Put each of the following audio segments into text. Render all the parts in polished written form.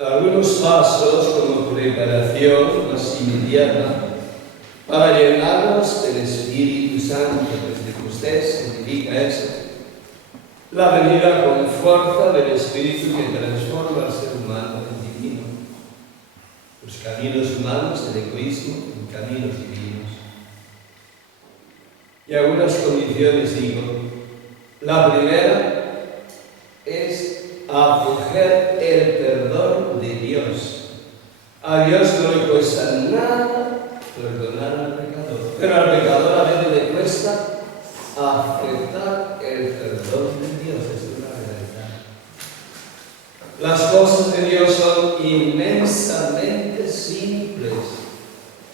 algunos pasos como preparación más inmediata para llenarnos del Espíritu Santo. Pentecostés significa eso. La venida con fuerza del Espíritu que transforma al ser humano en divino. Los caminos humanos del egoísmo en caminos divinos. Y algunas condiciones digo. La primera es acoger el perdón de Dios. A Dios no le cuesta nada perdonar al pecador, pero al pecador a veces le cuesta aceptar el perdón de Dios. Es una realidad. Las cosas de Dios son inmensamente simples,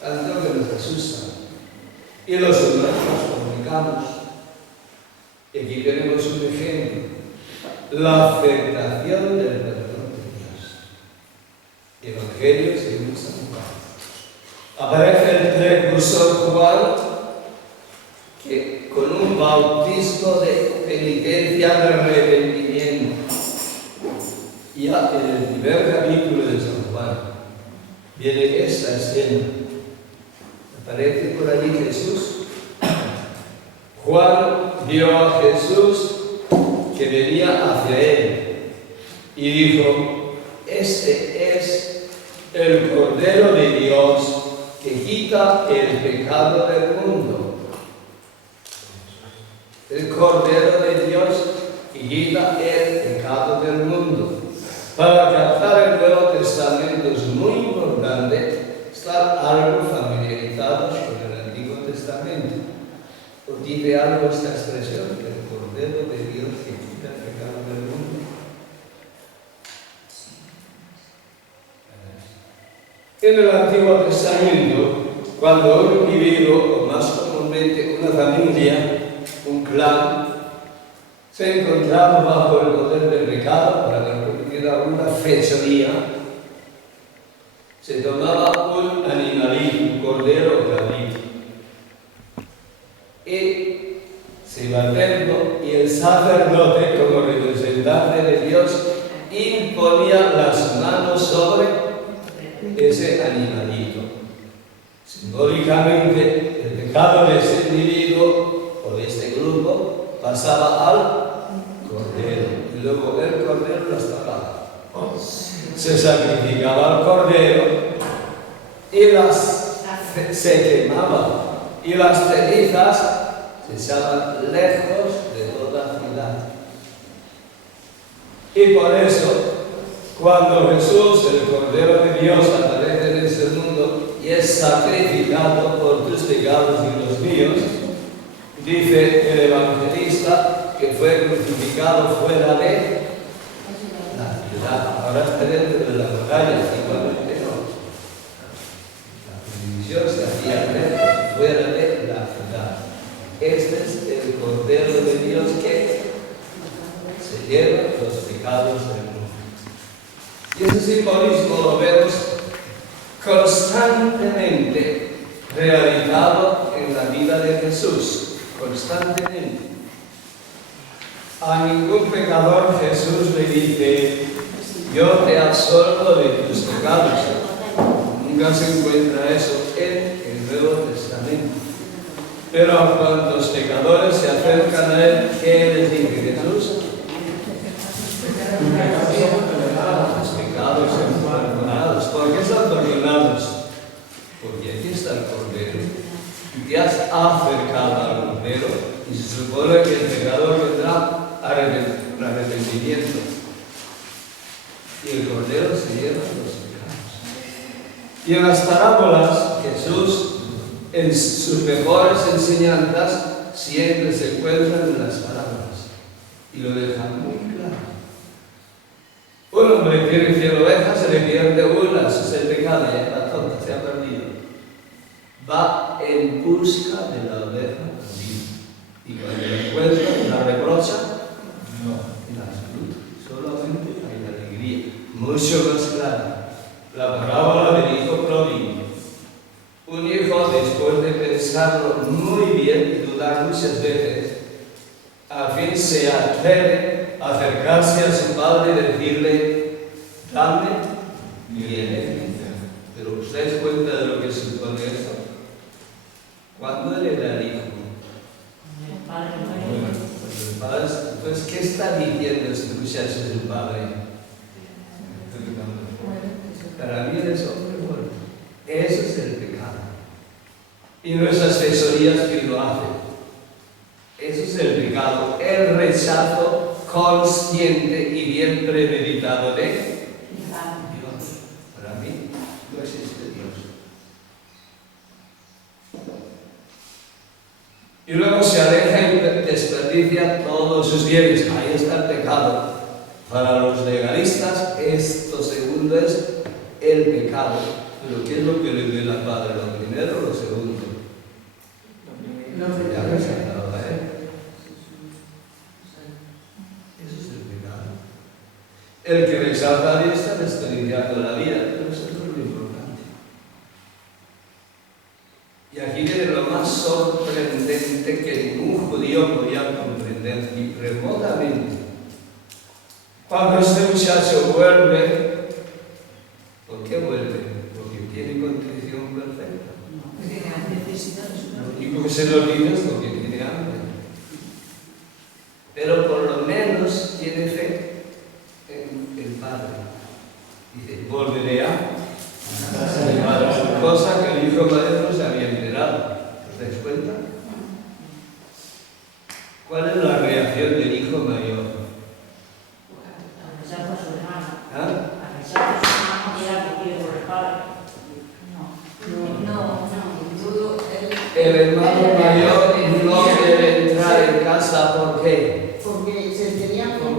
tanto que nos asustan. Y los humanos nos complicamos. Y aquí tenemos un ejemplo. La aceptación del perdón de Dios. Evangelio según San Juan. Aparece el precursor Juan, que con un bautismo de penitencia, de arrepentimiento. Ya en el primer capítulo de San Juan viene esta escena. Aparece por allí Jesús. Juan vio a Jesús que venía hacia él y dijo: este es el Cordero de Dios que quita el pecado del mundo. El Cordero de Dios que quita el pecado del mundo. Para captar el Nuevo Testamento es muy importante estar algo familiarizados con el Antiguo Testamento. ¿Os dice algo esta expresión? El Cordero de Dios que quita el pecado del mundo. En el Antiguo Testamento, cuando un individuo, o más comúnmente una familia, un clan, se encontraba bajo el poder del pecado, para que era una fechoría, se tomaba un animalito, un cordero o cabrito, y se iba al templo y el sacerdote, como representante de Dios, imponía las manos sobre ese animalito. Simbólicamente, el pecado de ese individuo o de este grupo pasaba al cordero y luego el cordero las tapaba. Se sacrificaba al cordero y se quemaba, y las cenizas se echaban lejos de toda ciudad. Y por eso, cuando Jesús, el Cordero de Dios, aparece en este mundo y es sacrificado por tus pecados y los míos, dice el evangelista que fue crucificado fuera de la ciudad. Ahora está dentro de la muralla, igualmente no. La prohibición se hacía lejos, fuera de la ciudad. Este es el Cordero de Dios que se lleva los pecados del mundo. Y ese simbolismo lo vemos constantemente realizado en la vida de Jesús. Constantemente. A ningún pecador Jesús le dice: yo te absolvo de tus pecados. Nunca se encuentra eso en el Nuevo Testamento. Pero a cuantos pecadores se acercan a Él, ¿qué les dice Jesús? Los pecados son perdonados. ¿Por qué son perdonados? Porque aquí está el Cordero. Y te has acercado al Cordero y se supone que el pecador vendrá un arrepentimiento. Y el Cordero se lleva los pecados. Y en las parábolas, Jesús, en sus mejores enseñanzas, siempre se encuentran en las parábolas. Y lo deja muy claro. Un hombre tiene 100 ovejas, se le pierde una, eso es el pecado, ya está tonta, se ha perdido. Va en busca de la oveja perdida. Y cuando la encuentra, la reprocha, no, en absoluto. Solamente hay alegría. Mucho más clara. La parábola del hijo pródigo. Un hijo, después de pensarlo muy bien y dudar muchas veces, al fin se atreve a acercarse a su padre y decirle: dame viene. Pero ¿ustedes cuenta de lo que supone eso? ¿Cuándo él era el hijo? El padre. Entonces, ¿qué está diciendo este muchacho del padre? Para mí eres hombre muerto. Eso es el pecado. Y no es asesorías que lo hacen. Eso es el pecado. El rechazo consciente y bien premeditado de Dios. Para mí no existe Dios. Y luego se aleja y desperdicia todos sus bienes. Ahí está el pecado. Para los legalistas, esto segundo es el pecado. Pero ¿qué es lo que le dio al Padre? ¿Lo primero o lo segundo? Ya resaltado a él. Eso es el pecado. El que rechaza a Dios está desperdiciando la vida, pero eso es lo importante. Y aquí viene lo más sorprendente que ningún judío podía comprender ni remotamente. Cuando este muchacho vuelve, ¿por qué vuelve? Porque tiene contrición perfecta. Lo único que se le olvida es porque tiene hambre. Pero por lo menos tiene fe en el Padre. Dice, volveré a mi Padre. Cosa que el hijo mayor no se había enterado. ¿Os dais cuenta? ¿Cuál es la reacción del hijo mayor? ¿Ah? El hermano mayor no quiere entrar en casa, ¿por qué? Porque se tenía muy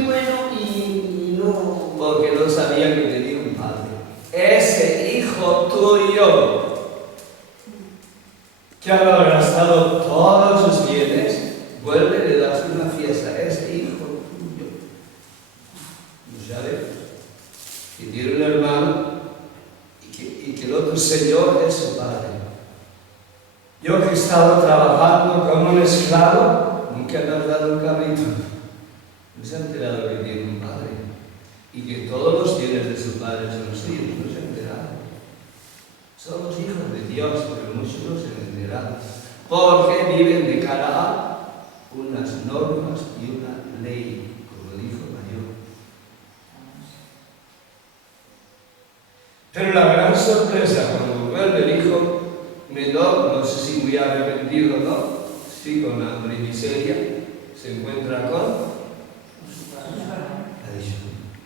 bueno, y no... Porque no sabía que tenía un padre. Ese hijo tuyo, que ha malgastado todos sus bienes, vuelve y le das una fiesta. Ese hijo tuyo, ¿no sabe? Que tiene un hermano y que el otro señor es su padre. Yo que he estado trabajando como un esclavo, nunca me han dado un cabrito. No se ha enterado que tiene un padre y que todos los bienes de su padre son suyos. No se ha enterado. Somos hijos de Dios, pero muchos no se han enterado. Porque viven de cara a unas normas y una ley, como dijo mayor. Pero la gran sorpresa cuando vuelve el hijo menor, no sé si muy arrepentido o no, sí con hambre y miseria, se encuentra con, ha dicho,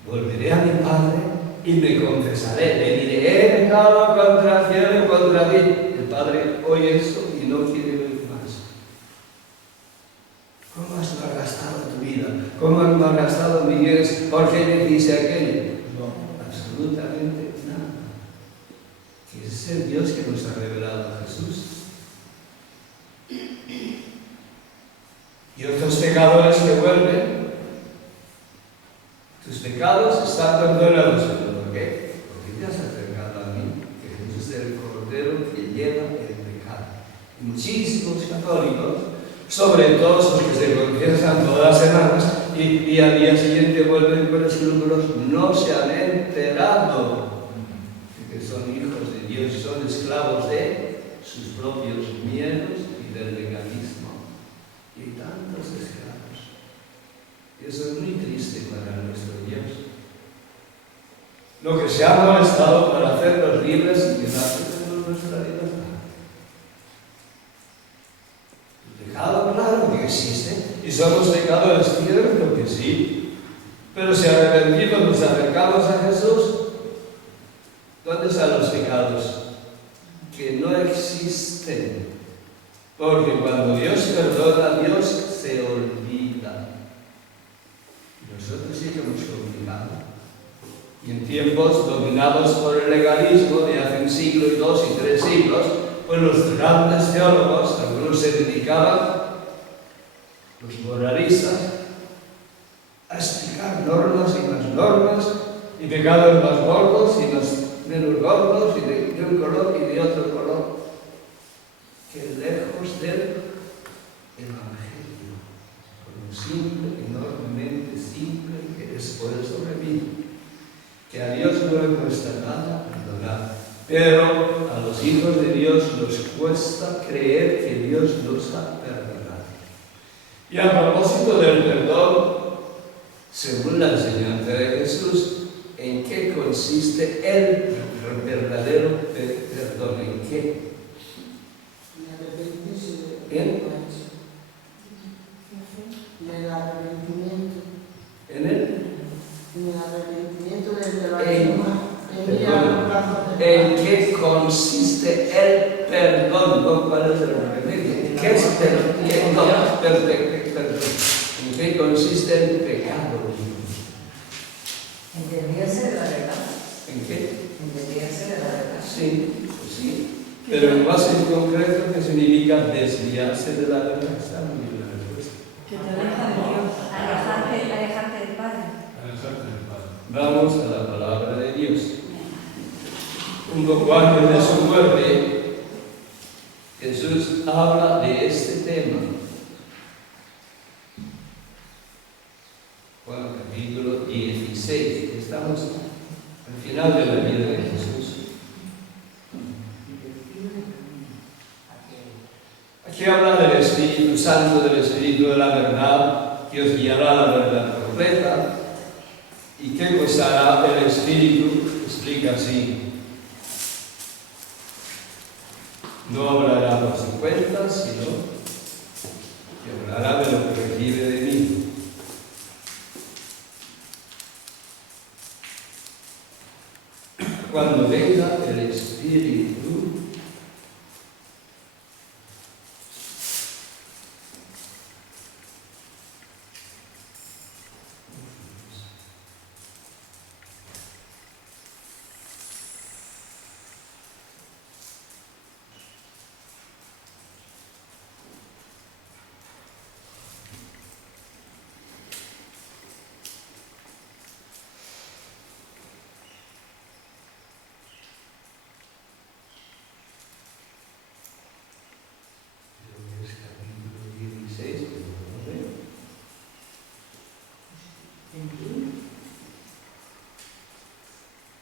volveré a mi padre y me confesaré, le diré, he pecado contra el cielo y contra ti. El padre oye eso y no quiere ver más. ¿Cómo has malgastado tu vida? ¿Cómo has malgastado mi bienes? ¿Por qué me dice aquello? No, absolutamente nada. Que es el Dios que nos ha revelado a Jesús. Y otros pecadores que vuelven, tus pecados están perdonados. ¿Por qué? Porque te has acercado a mí, que Jesús es el Cordero que lleva el pecado. Muchísimos católicos, sobre todo los que se confiesan todas las semanas y al día siguiente vuelven con los números, no se han enterado de que son hijos de Dios y son esclavos de sus propios miedos y del legalismo. Y hay tantos esclavos. Y eso es muy triste para nuestro Dios. Lo que se ha molestado para hacerlos libres y que no nuestra libertad. El pecado, claro que existe. Y somos pecadores, cierto que sí. Pero si arrepentidos nos acercamos a Jesús, ¿dónde están los pecados? Que no existen. Porque cuando Dios perdona, Dios se olvida. Y nosotros sí que hemos complicado. Y en tiempos dominados por el legalismo de hace un siglo y 2 y 3 siglos, pues los grandes teólogos, algunos se dedicaban, los moralistas, a explicar normas y más normas, y pecados más gordos y más menos gordos, y de un color y de otro color, que lejos del Evangelio, con un simple, enormemente simple, que es por eso repito, que a Dios no le cuesta nada perdonar, pero a los hijos de Dios nos cuesta creer que Dios nos ha perdonado. Y a propósito del perdón, según la enseñanza de Jesús, ¿en qué consiste el verdadero perdón? ¿En qué? ¿En el? ¿En qué consiste el perdón? ¿Cuál es el remedio? ¿Qué es perdón? ¿En qué consiste el pecado? En desviarse de la verdad. ¿En qué? En desviarse de la verdad. Sí, pues sí. Pero más en concreto, ¿qué significa desviarse de la verdad? Está muy bien la respuesta. Que te aleja de Dios. Alejarte del Padre. Vamos a la palabra de Dios. Un poco antes de su muerte, Jesús habla de este tema. Juan capítulo 16. Estamos al final de la vida de Jesús. Aquí habla del Espíritu Santo, del Espíritu de la verdad, que os guiará a la verdad completa. ¿Y qué pues hará el Espíritu? Explica así. No hablará por su cuenta, sino que hablará de lo que recibe de mí. Cuando venga el Espíritu,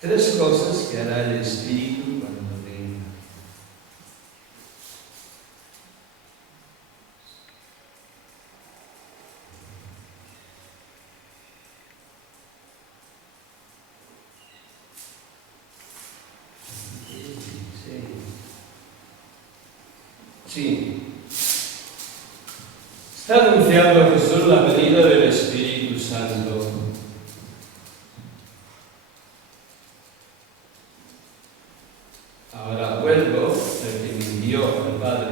tres cosas que hará el Espíritu cuando venga. Sí. Está anunciando Jesús la venida del Espíritu Santo. Ahora vuelvo al que me envió al Padre.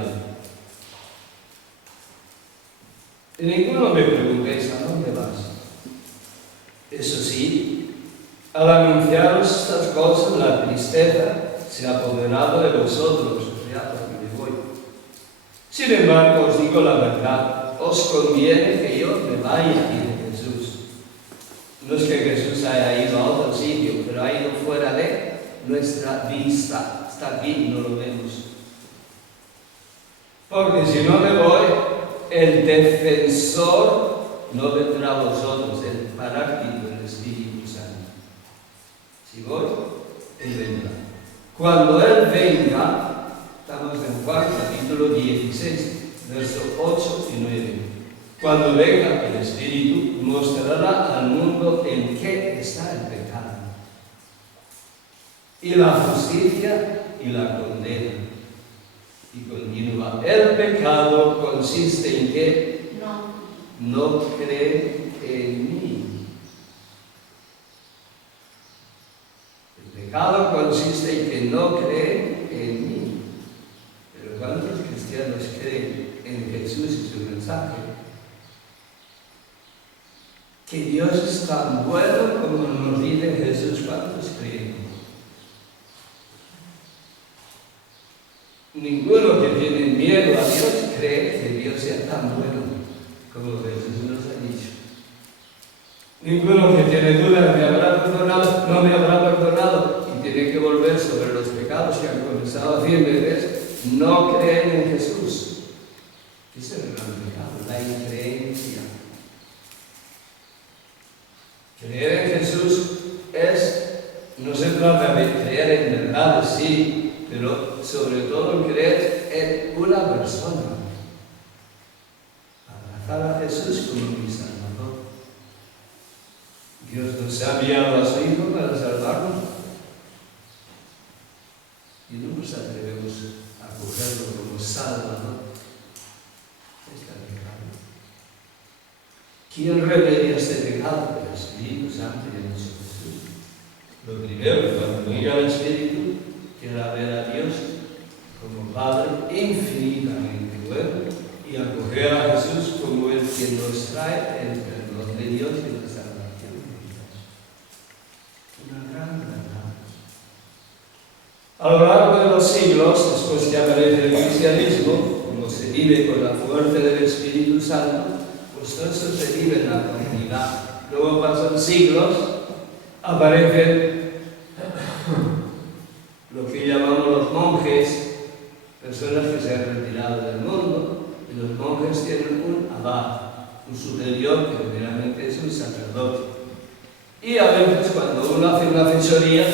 Y ninguno me preguntéis a dónde vas. Eso sí, al anunciaros estas cosas, la tristeza se ha apoderado de vosotros, ya porque me voy. Sin embargo, os digo la verdad, os conviene que yo me vaya, dice Jesús. No es que Jesús haya ido a otro sitio, pero ha ido fuera de nuestra vista. Está aquí, no lo vemos. Porque si no me voy, el defensor no vendrá a vosotros, el paráclito del Espíritu Santo. Si voy, Él vendrá. Cuando Él venga, estamos en Juan capítulo 16, versos 8 y 9. Cuando venga el Espíritu, mostrará al mundo en qué está el pecado, y la justicia y la condena. Y continúa. El pecado consiste en que no creen en mí. El pecado consiste en que no creen en mí. Pero ¿cuántos cristianos creen en Jesús y su mensaje? Que Dios es tan bueno como nos dice Jesús. ¿Cuántos creen? Ninguno que tiene miedo a Dios cree que Dios sea tan bueno como Jesús nos ha dicho. Ninguno que tiene dudas, ¿me habrá perdonado? No me habrá perdonado. Y tiene que volver sobre los pecados que han comenzado 100 veces. No creen en Jesús. ¿Qué es el gran pecado? La increencia. Creer en Jesús es no se trata de creer en verdad, sí, pero sobre todo creer en una persona. Abrazar a Jesús como mi Salvador. Dios nos ha enviado a su Hijo para salvarnos. Y no nos atrevemos a cogerlo como Salvador. Está pecado. ¿Quién remedia este pecado? El Espíritu Santo y el Jesús. Lo primero, cuando venga el Espíritu, quiera ver a Dios como Padre infinitamente bueno y acoger a Jesús como el que nos trae el perdón de Dios y la salvación de Dios. Una gran verdad. A lo largo de los siglos, después que aparece el cristianismo, como se vive con la fuerza del Espíritu Santo, pues todo eso se vive en la comunidad. Luego pasan siglos, aparecen lo que llamamos los monjes, personas que se han retirado del mundo, y los monjes tienen un abad, un superior que generalmente es un sacerdote. Y a veces cuando uno hace una fechoría,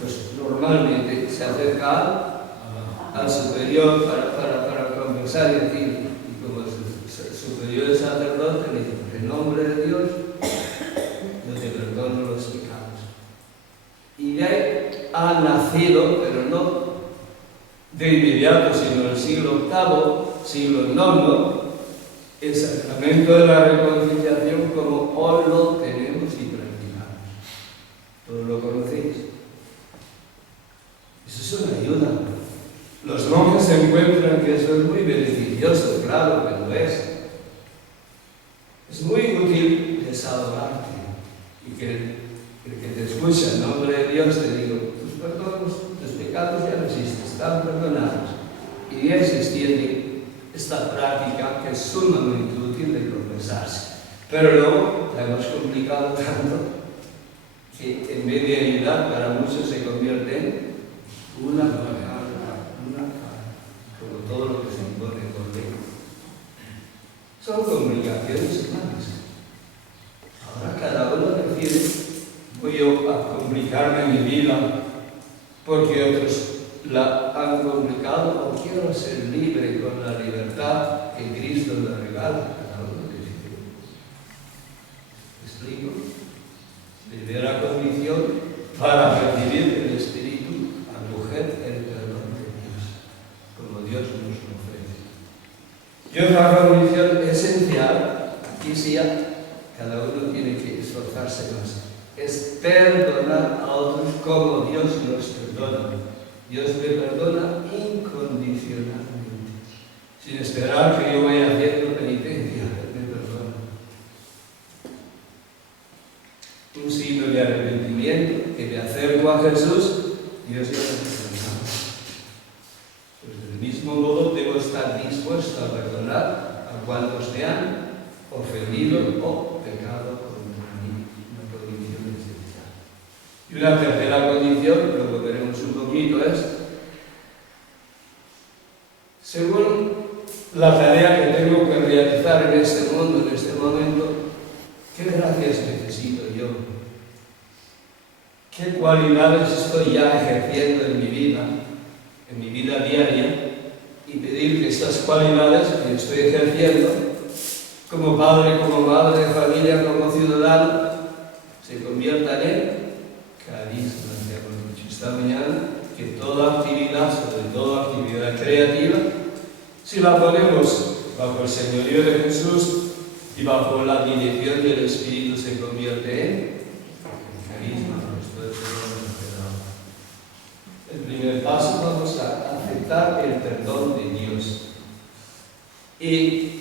pues normalmente se acerca al superior para conversar y decir, y como el superior es sacerdote, le dice, en nombre de Dios, yo te perdono los pecados. Y de ahí ha nacido, pero no de inmediato, sino en el siglo VIII, siglo IX, el sacramento de la reconciliación como hoy lo tenemos y practicamos. ¿Todos lo conocéis? Eso es una ayuda. Los monjes se encuentran que eso es muy beneficioso, claro que lo es. Es muy útil desahogarte y que el que te escucha en nombre de Dios te digo, tus pecados ya no existen, están perdonados. Y ya se extiende esta práctica que es sumamente útil de confesarse. Pero luego la hemos complicado tanto que en vez de ayudar para muchos se convierte en una carga, como todo lo que se impone por ley. Son complicaciones humanas. Ahora cada uno decide, voy yo a complicarme mi vida porque otros la han complicado o quiero ser libre con la libertad que Cristo me regala. Cada uno decide. ¿Me explico? Primera condición para recibir el Espíritu, acoger el perdón de Dios, como Dios nos lo ofrece. Y otra condición esencial, aquí sí cada uno tiene que esforzarse más, es perdonar a otros como Dios nos perdona. Dios me perdona incondicionalmente, sin esperar que yo vaya haciendo penitencia, me perdona. Un signo de arrepentimiento, que me acerco a Jesús, Dios ya me perdona. Pues del mismo modo debo estar dispuesto a perdonar a cuantos me han ofendido o pecado contra mí. Una condición esencial. Y una tercera condición, lo que veremos un poquito, es, según la tarea que tengo que realizar en este mundo, en este momento, ¿qué gracias necesito yo? ¿Qué cualidades estoy ya ejerciendo en mi vida diaria? Y pedir que estas cualidades que estoy ejerciendo, como padre, como madre de familia, como ciudadano, se conviertan en carismas, ya hemos dicho esta mañana, que toda actividad, sobre todo actividad creativa, si la ponemos bajo el señorío de Jesús y bajo la dirección del Espíritu, se convierte en carisma. El primer paso, vamos a aceptar el perdón de Dios. Y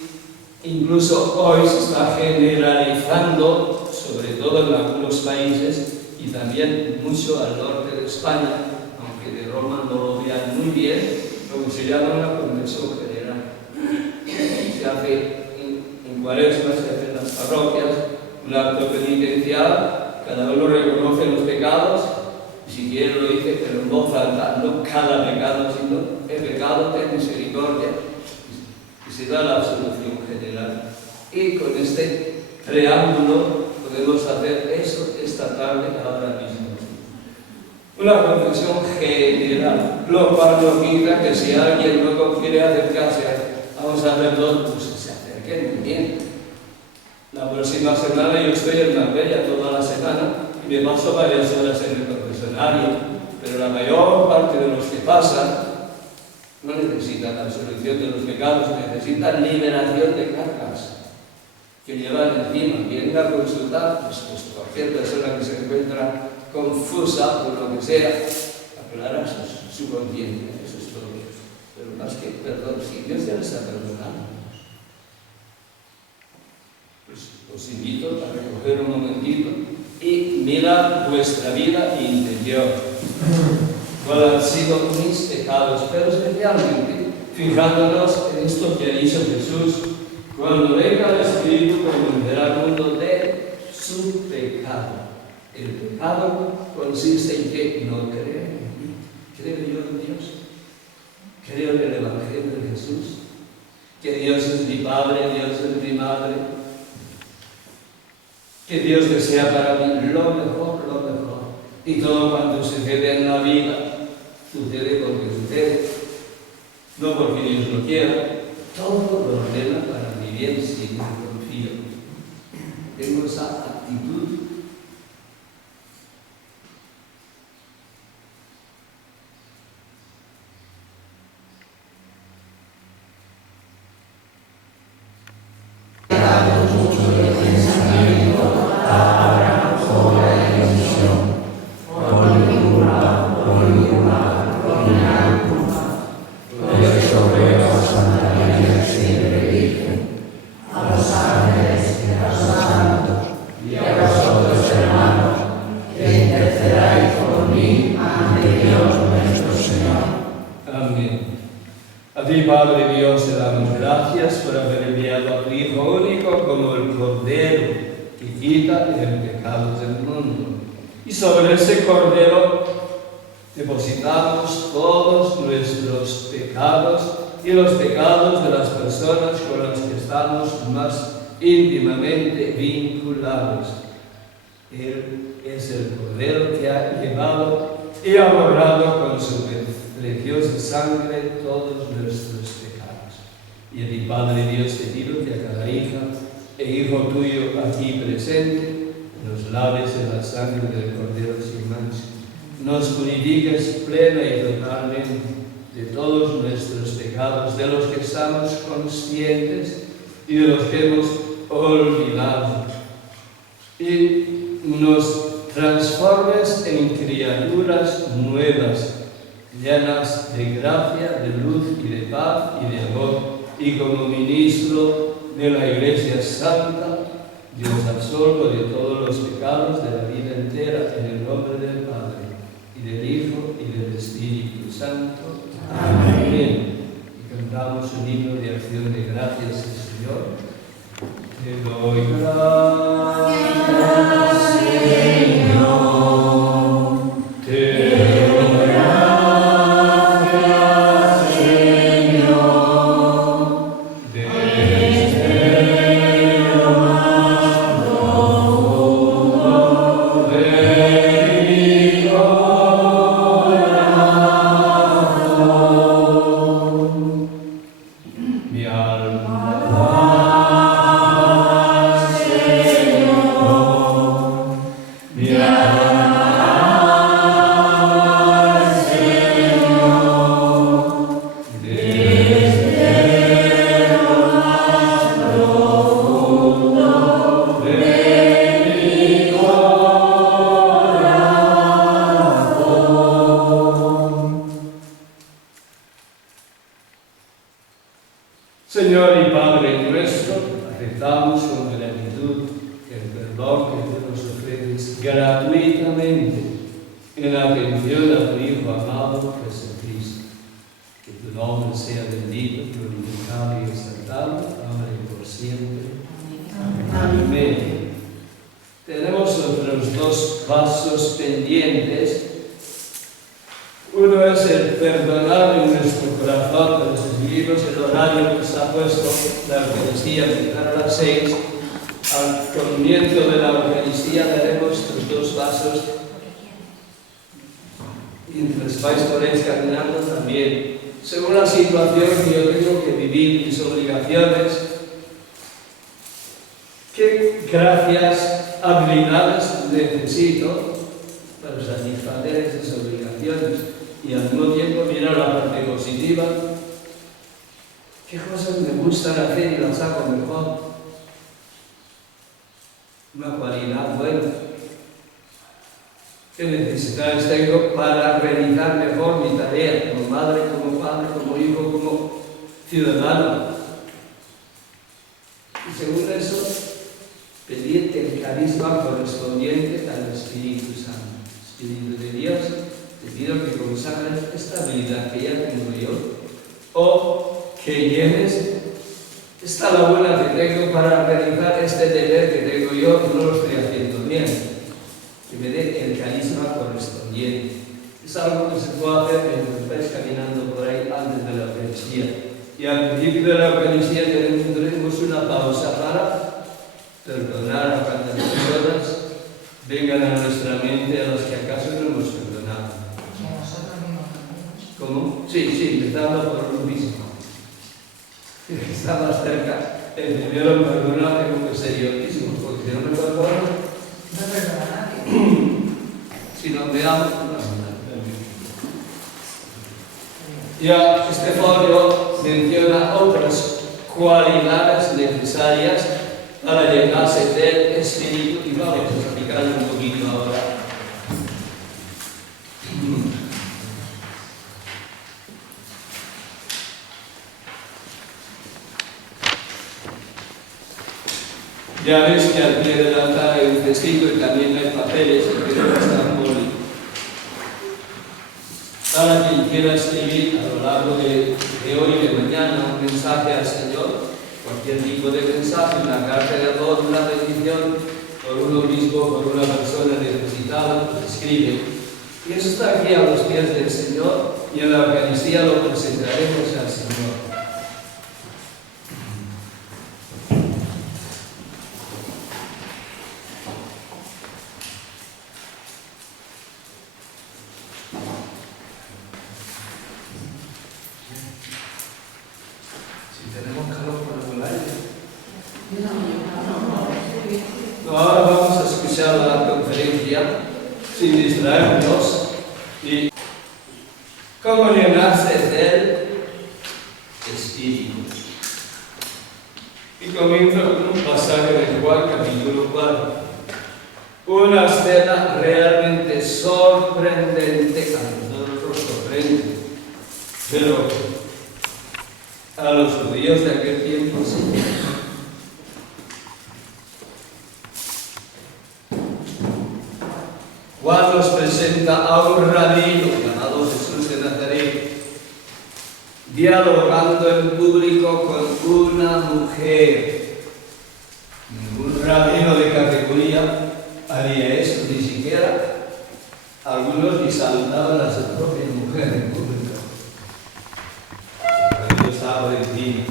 incluso hoy se está generalizando, sobre todo en algunos países y también mucho al norte de España, aunque de Roma no lo vean muy bien, lo que se llama una convención general. Se hace en Cuaresma, se hace en las parroquias, un acto penitencial, cada uno reconoce los pecados, y si quiere lo dice, pero en voz alta, no cada pecado, sino el pecado ten misericordia, y se da la absolución general. Y con este preámbulo podemos hacer eso esta tarde, ahora mismo. confesión general, lo cual no quita que si alguien luego quiere acercarse a un sacerdote, pues se acerque muy bien. La próxima semana yo estoy en Marbella toda la semana y me paso varias horas en el confesionario, pero la mayor parte de los que pasan no necesitan absolución de los pecados, necesitan liberación de cargas que llevan encima. Vienen a consultar, pues cualquier persona que se encuentra confusa por lo que sea, aclarar su conciencia, eso es todo. Pero más que perdón, si Dios ya les ha perdonado, pues os invito a recoger un momentito y mirar vuestra vida interior. ¿Cuáles han sido mis pecados? Pero especialmente fijándonos en esto que ha dicho Jesús: cuando venga el Espíritu convencerá al mundo de su pecado. El pecado consiste en que no creo en mí. ¿Creo yo en Dios? ¿Creo en el Evangelio de Jesús? Que Dios es mi Padre, Dios es mi Madre, que Dios desea para mí lo mejor. Y todo cuanto sucede en la vida, sucede porque sucede, no porque Dios lo quiera. Todo lo ordena para mi bien si yo confío. Tengo esa actitud. Padre Dios, te damos gracias por haber enviado a tu Hijo único como el Cordero que quita el pecado del mundo. Y sobre ese Cordero depositamos todos nuestros pecados y los pecados de las personas con las que estamos más íntimamente vinculados. Él es el Cordero que ha llevado y ha borrado con su preciosa sangre todos nuestros pecados. Y a ti, Padre Dios, te pido que a cada hija e hijo tuyo aquí presente nos laves en la sangre del Cordero sin mancha, nos purifiques plena y totalmente de todos nuestros pecados, de los que estamos conscientes y de los que hemos olvidado, y nos transformes en criaturas nuevas, llenas de gracia, de luz y de paz y de amor, y como ministro de la Iglesia Santa, yo os absolvo de todos los pecados de la vida entera, en el nombre del Padre, y del Hijo, y del Espíritu Santo. Amén. Y cantamos un himno de acción de gracias al Señor. Te doy gracias, Señor. Te doy gracias, Señor. Desde lo más profundo de mi corazón, mi alma alaba al Señor, mi alma alaba al Señor, desde lo más profundo de mi corazón. Señor y Padre nuestro, aceptamos con gratitud el perdón que tú nos ofreces gratuitamente en atención a tu Hijo amado Jesucristo. Que tu nombre sea bendito, glorificado y exaltado, ahora y por siempre. Amén. Tenemos otros dos pasos pendientes. Uno es el perdonar en nuestro corazón, pero seguimos el horario que está puesto, la Eucaristía, empezar a las 6. Al comienzo de la Eucaristía daremos estos dos pasos. mientras vais por ahí caminando también, según la situación que yo tengo que vivir, mis obligaciones, qué gracias, habilidades necesito para satisfacer esas obligaciones y al mismo tiempo mirar la parte positiva, qué cosas me gustan hacer y las hago mejor. Una cualidad buena. ¿Qué necesidades tengo para realizar mejor mi tarea como madre, como padre, como hijo, como ciudadano? Y según eso, pedir el carisma correspondiente al Espíritu Santo. Espíritu de Dios, te pido que consagres esta habilidad que ya tengo yo, o que llenes esta laguna que tengo para realizar este deber que tengo yo y no lo estoy haciendo bien. Que me dé el carisma correspondiente. Es algo que se puede hacer mientras estáis caminando por ahí antes de la Eucaristía. Y al principio de la Eucaristía tendremos una pausa para perdonar a cuantas personas vengan a nuestra mente a las que acaso no hemos perdonado. ¿Cómo? Sí, empezando por uno mismo. El que está más cerca, el primero me perdona, tengo que ser yo mismo, porque si no me perdono, No perdona a nadie. si no me amo, no amo a nadie. Ya este folio menciona otras cualidades necesarias para llenarse del Espíritu y vamos a explicarlo un poquito ahora. Ya ves que al pie del altar hay un cestito y también hay papeles que no están boli. Para quien quiera escribir a lo largo de hoy y de mañana un mensaje al Señor, cualquier tipo de mensaje, una carta de amor, una bendición, por uno mismo, por una persona necesitada, pues escribe. Y eso está aquí a los pies del Señor y en la Eucaristía lo presentaremos al Señor. Ahora vamos a escuchar la conferencia sin distraernos y cómo llenarse del Espíritu. Y comienzo con un pasaje de Juan capítulo 4. Una escena realmente sorprendente, a nosotros sorprende, pero a los judíos de aquel tiempo sí. Juan nos presenta a un rabino llamado Jesús de Nazaret, dialogando en público con una mujer. Ningún rabino de categoría haría eso, ni siquiera algunos ni saludaban a su propia mujer en público. El rabino estaba por encima.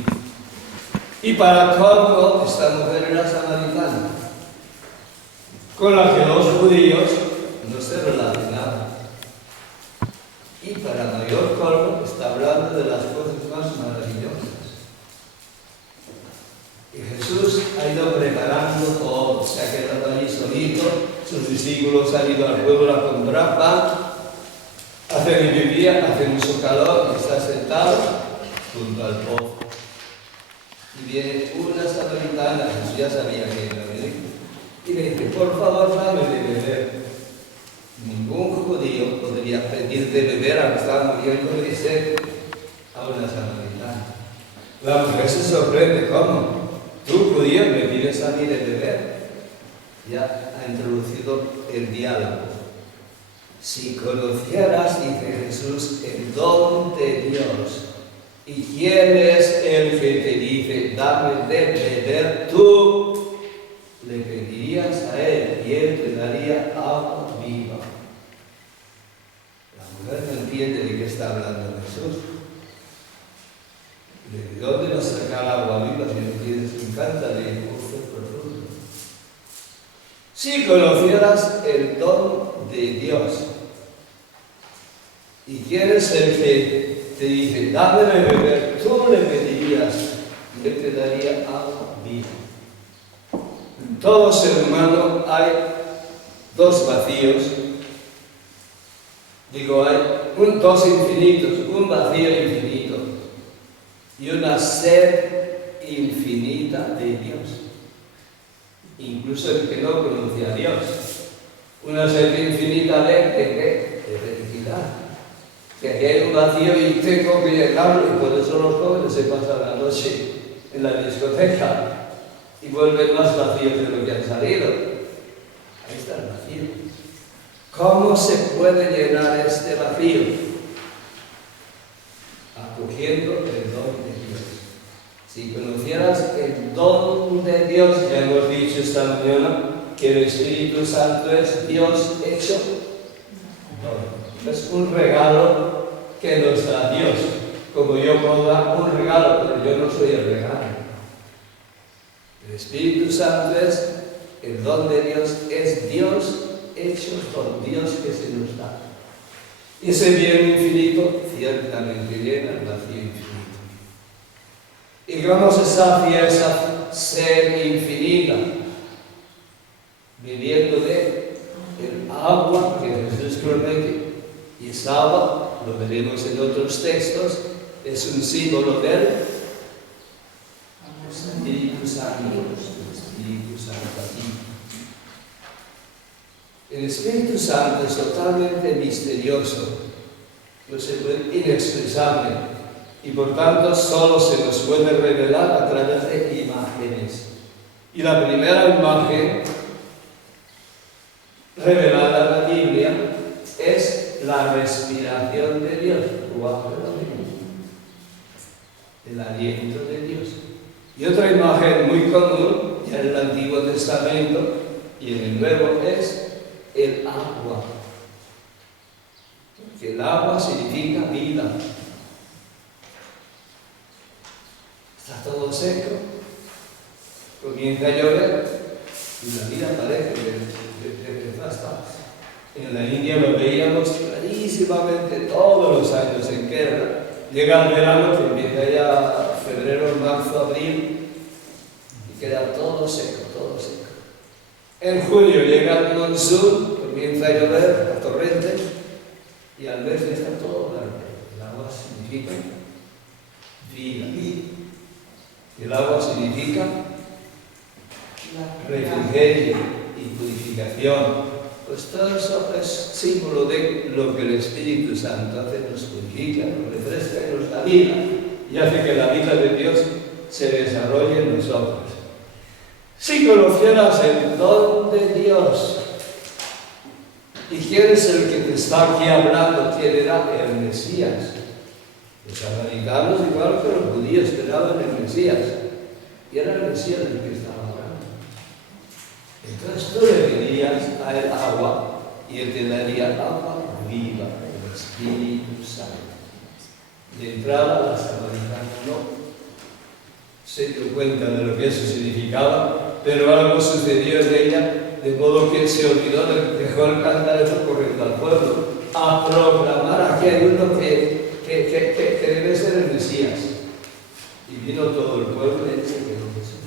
Y para colmo, esta mujer era samaritana, con la que los judíos no se relacionaban. Y para mayor colmo está hablando de las cosas más maravillosas. Y Jesús ha ido preparando todo, se ha quedado allí solito, sus discípulos han ido al pueblo a comprar pan, hace mediodía, hace mucho calor, y está sentado junto al pozo. Y viene una samaritana, Jesús ya sabía que iba a venir, y le dice, por favor, dame de beber. Ningún judío podría pedir de beber a que estaba muriendo de sed a una samaritana. La mujer se sorprende, ¿cómo? ¿Tú, judío, me pides a mí de beber? Ya ha introducido el diálogo. Si conocieras, dice Jesús, el don de Dios, y quién es el que te dice, dame de beber, tú le pedirías a él y él te daría agua viva. La mujer no entiende de qué está hablando Jesús. ¿De dónde vas a sacar agua viva si no tienes un cántaro y un pozo profundo? Si conocieras el don de Dios. ¿Y quién es el que te dice, dame de beber? Tú le pedirías y él te daría agua viva. En todo ser humano hay dos vacíos. Digo, hay dos infinitos, un vacío infinito y una sed infinita de Dios. Incluso el que no conoce a Dios. Una sed infinita de felicidad. Que aquí hay un vacío y tengo que llenarlo, y por eso los jóvenes se pasan la noche en la discoteca y vuelven más vacíos de lo que han salido. Ahí está el vacío. ¿Cómo se puede llenar este vacío? Acogiendo el don de Dios. Si conocieras el don de Dios, ya hemos dicho esta mañana que el Espíritu Santo es Dios hecho don. Es un regalo que nos da Dios. Como yo puedo dar un regalo, pero yo no soy el regalo. El Espíritu Santo es el don de Dios, es Dios hecho por Dios que se nos da. Y ese bien infinito ciertamente llena el vacío infinito. ¿Y cómo se sacia esa sed infinita? Bebiendo de el agua que Jesús promete. Y esa agua, lo veremos en otros textos, es un símbolo del Espíritu Santo. El Espíritu Santo aquí. El Espíritu Santo es totalmente misterioso, inexpresable, y por tanto solo se nos puede revelar a través de imágenes. Y la primera imagen revelada en la Biblia es la respiración de Dios, el aliento de Dios. Y otra imagen muy común, ya en el Antiguo Testamento y en el Nuevo, es el agua. Porque el agua significa vida. Está todo seco, comienza a llover y la vida parece de pasta. En la India lo veíamos clarísimamente todos los años en guerra. Llega el verano, que empieza ya febrero, marzo, abril, y queda todo seco, todo seco. En julio llega el monzón, comienza a llover, a torrentes, y al mes está todo verde. El agua significa vida. El agua significa refrigerio y purificación. Pues todo eso es símbolo de lo que el Espíritu Santo hace, nos purifica, nos refresca y nos da vida, y hace que la vida de Dios se desarrolle en nosotros. Si conocieras el don de Dios, ¿y quién es el que te está aquí hablando? ¿Quién era el Mesías? Los americanos, igual que los judíos, esperaban el Mesías, y era el Mesías el que estaba hablando. Entonces tú le pedirías a él agua y él te daría agua viva, el Espíritu Santo. De entrada, la samaritana no se dio cuenta de lo que eso significaba, pero algo sucedió en ella, de modo que se olvidó, dejó el candelero corriendo al pueblo a proclamar aquí hay uno que debe ser el Mesías. Y vino todo el pueblo y se quedó Jesús.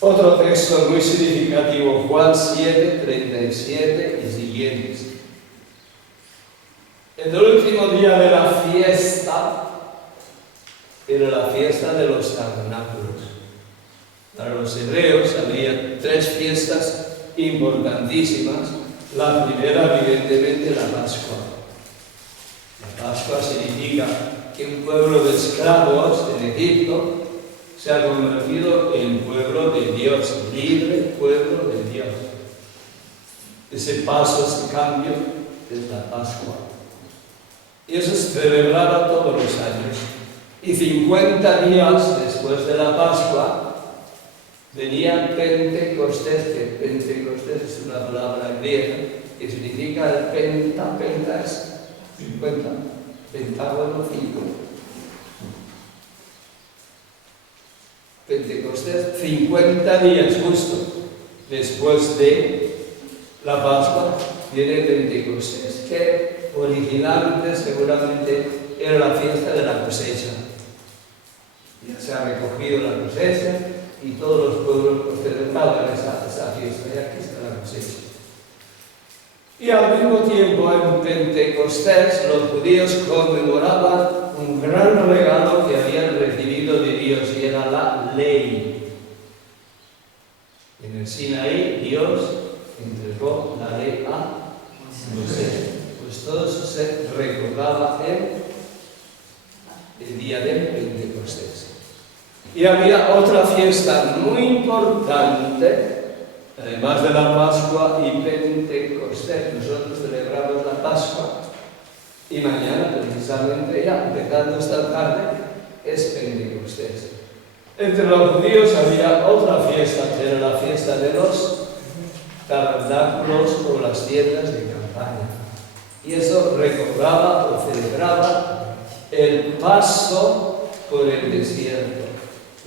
Otro texto muy significativo, Juan 7, 37 y siguientes. En el último día de la fiesta, era la fiesta de los tabernáculos. Para los hebreos había tres fiestas importantísimas. La primera, evidentemente, la Pascua. La Pascua significa que un pueblo de esclavos en Egipto se ha convertido en pueblo de Dios, libre pueblo de Dios. Ese paso, ese cambio, es la Pascua. Y eso es celebrado todos los años. Y 50 días después de la Pascua venía Pentecostés, que Pentecostés es una palabra griega que significa el penta es 50, pentágono 5. Pentecostés, 50 días justo después de la Pascua, viene Pentecostés, que originalmente seguramente era la fiesta de la cosecha. Ya se ha recogido la cosecha y todos los pueblos pues celebraban esa fiesta, y aquí está la cosecha. Y al mismo tiempo en Pentecostés los judíos conmemoraban un gran regalo que habían recibido de Dios, y era la ley. En el Sinaí Dios entregó la ley a Moisés. Pues todo eso se recordaba en el día de Pentecostés. Y había otra fiesta muy importante, además de la Pascua y Pentecostés. Nosotros celebramos la Pascua y mañana, precisamente ya, empezando esta tarde, es Pentecostés. Entre los judíos había otra fiesta, que era la fiesta de los tabernáculos o las tiendas de campaña. Y eso recordaba o celebraba el paso por el desierto.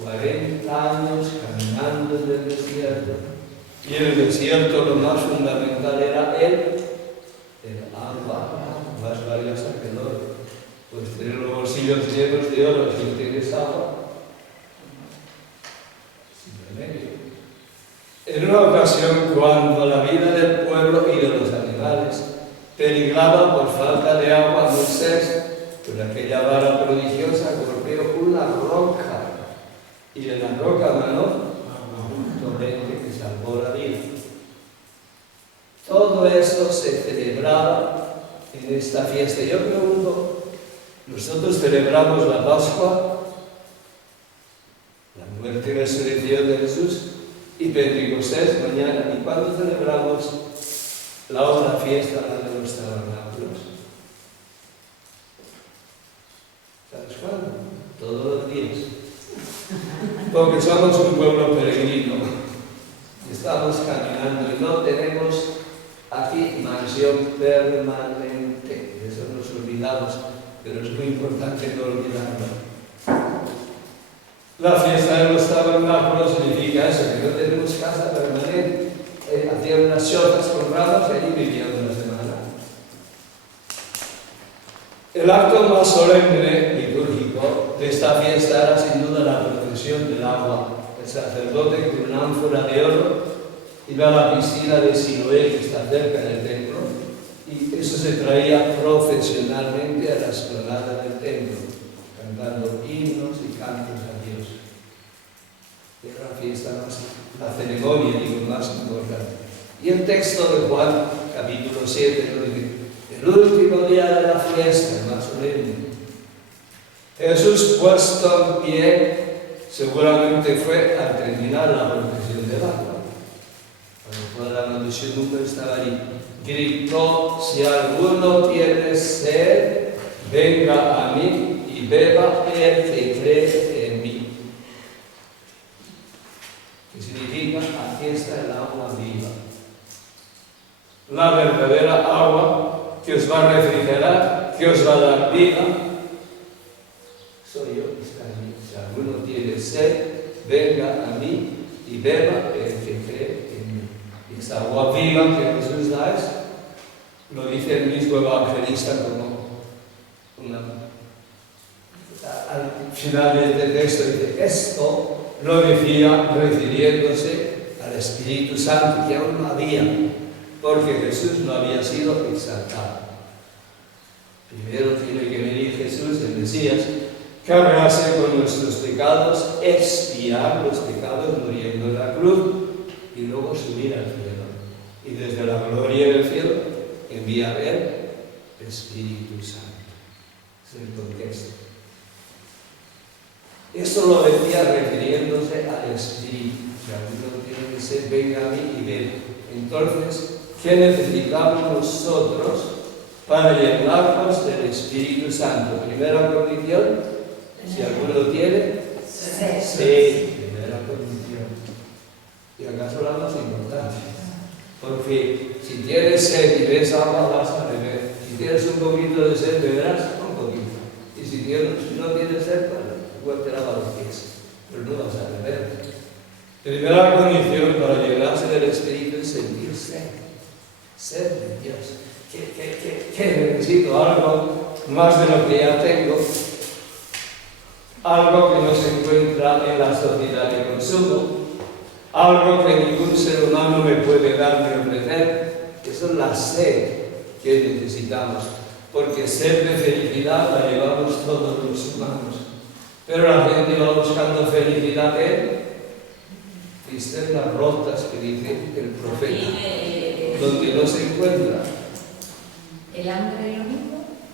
40 años caminando en el desierto. Y en el desierto lo más fundamental era el agua, más valiosa que el oro. Pues tener los bolsillos llenos de oro si no tienes agua. En una ocasión, cuando la vida del pueblo y de los animales peligraba por falta de agua, Moisés, con aquella vara prodigiosa, golpeó una roca, y de la roca manó un torrente que salvó la vida. Todo eso se celebraba en esta fiesta. Yo pregunto, nosotros celebramos la Pascua, la muerte y resurrección de Jesús, y Pentecostés mañana. ¿Y cuándo celebramos la otra fiesta, la de los tabernáculos? ¿Sabes cuándo? Todos los días. Porque somos un pueblo peregrino. Estamos caminando y no tenemos aquí mansión permanente. De eso nos olvidamos, pero es muy importante no olvidarlo. La fiesta de los tabernáculos significa eso, que no tenemos casa permanente. Hacían unas chotas con ramas y allí vivían una semana. El acto más solemne, litúrgico, de esta fiesta era sin duda la procesión del agua. El sacerdote con una ánfora de oro iba a la piscina de Siloé, que está cerca del templo, y eso se traía profesionalmente a la explanada del templo, cantando himnos y cantos a Dios. Era la fiesta la ceremonia, más importante. Y el texto de Juan, capítulo 7, nos dice: el último día de la fiesta, el más solemne, Jesús puesto en pie, seguramente fue a terminar la procesión del agua. Cuando toda la muchedumbre estaba allí, gritó: si alguno tiene sed, venga a mí y beba el que cree en mí. Que significa: aquí está el agua viva. La verdadera agua que os va a refrigerar, que os va a dar vida, soy yo que está en mí. Si alguno tiene sed, venga a mí y beba el que cree en mí. Y esa agua viva que Jesús da es, lo dice el mismo evangelista como al final de este texto, dice: esto lo decía refiriéndose al Espíritu Santo, que aún no había, porque Jesús no había sido exaltado. Primero tiene que venir Jesús, el Mesías, cargarse con nuestros pecados, expiar los pecados muriendo en la cruz y luego subir al cielo. Y desde la gloria del cielo enviar el Espíritu Santo. Es el contexto. Esto lo decía refiriéndose al Espíritu. Si alguno tiene que ser, venga a mí y ven. Entonces, ¿qué necesitamos nosotros para llenarnos del Espíritu Santo? Primera condición, si alguno tiene, sí. Primera condición. Y acaso la más importante. Porque si tienes sed y ves agua, vas a beber. Si tienes un poquito de sed, beberás un poquito. Y si no tienes sed, igual te lava los pies, pero no vas a beber. Primera condición para llenarse del Espíritu es sentir sed de Dios. más de lo que ya tengo, algo que no se encuentra en la sociedad de consumo, algo que ningún ser humano me puede dar ni ofrecer, que es la sed que necesitamos, porque sed de felicidad la llevamos todos los humanos, pero la gente va buscando felicidad en cisternas rotas, que dice el profeta, donde no se encuentra. ¿El hambre es lo mismo?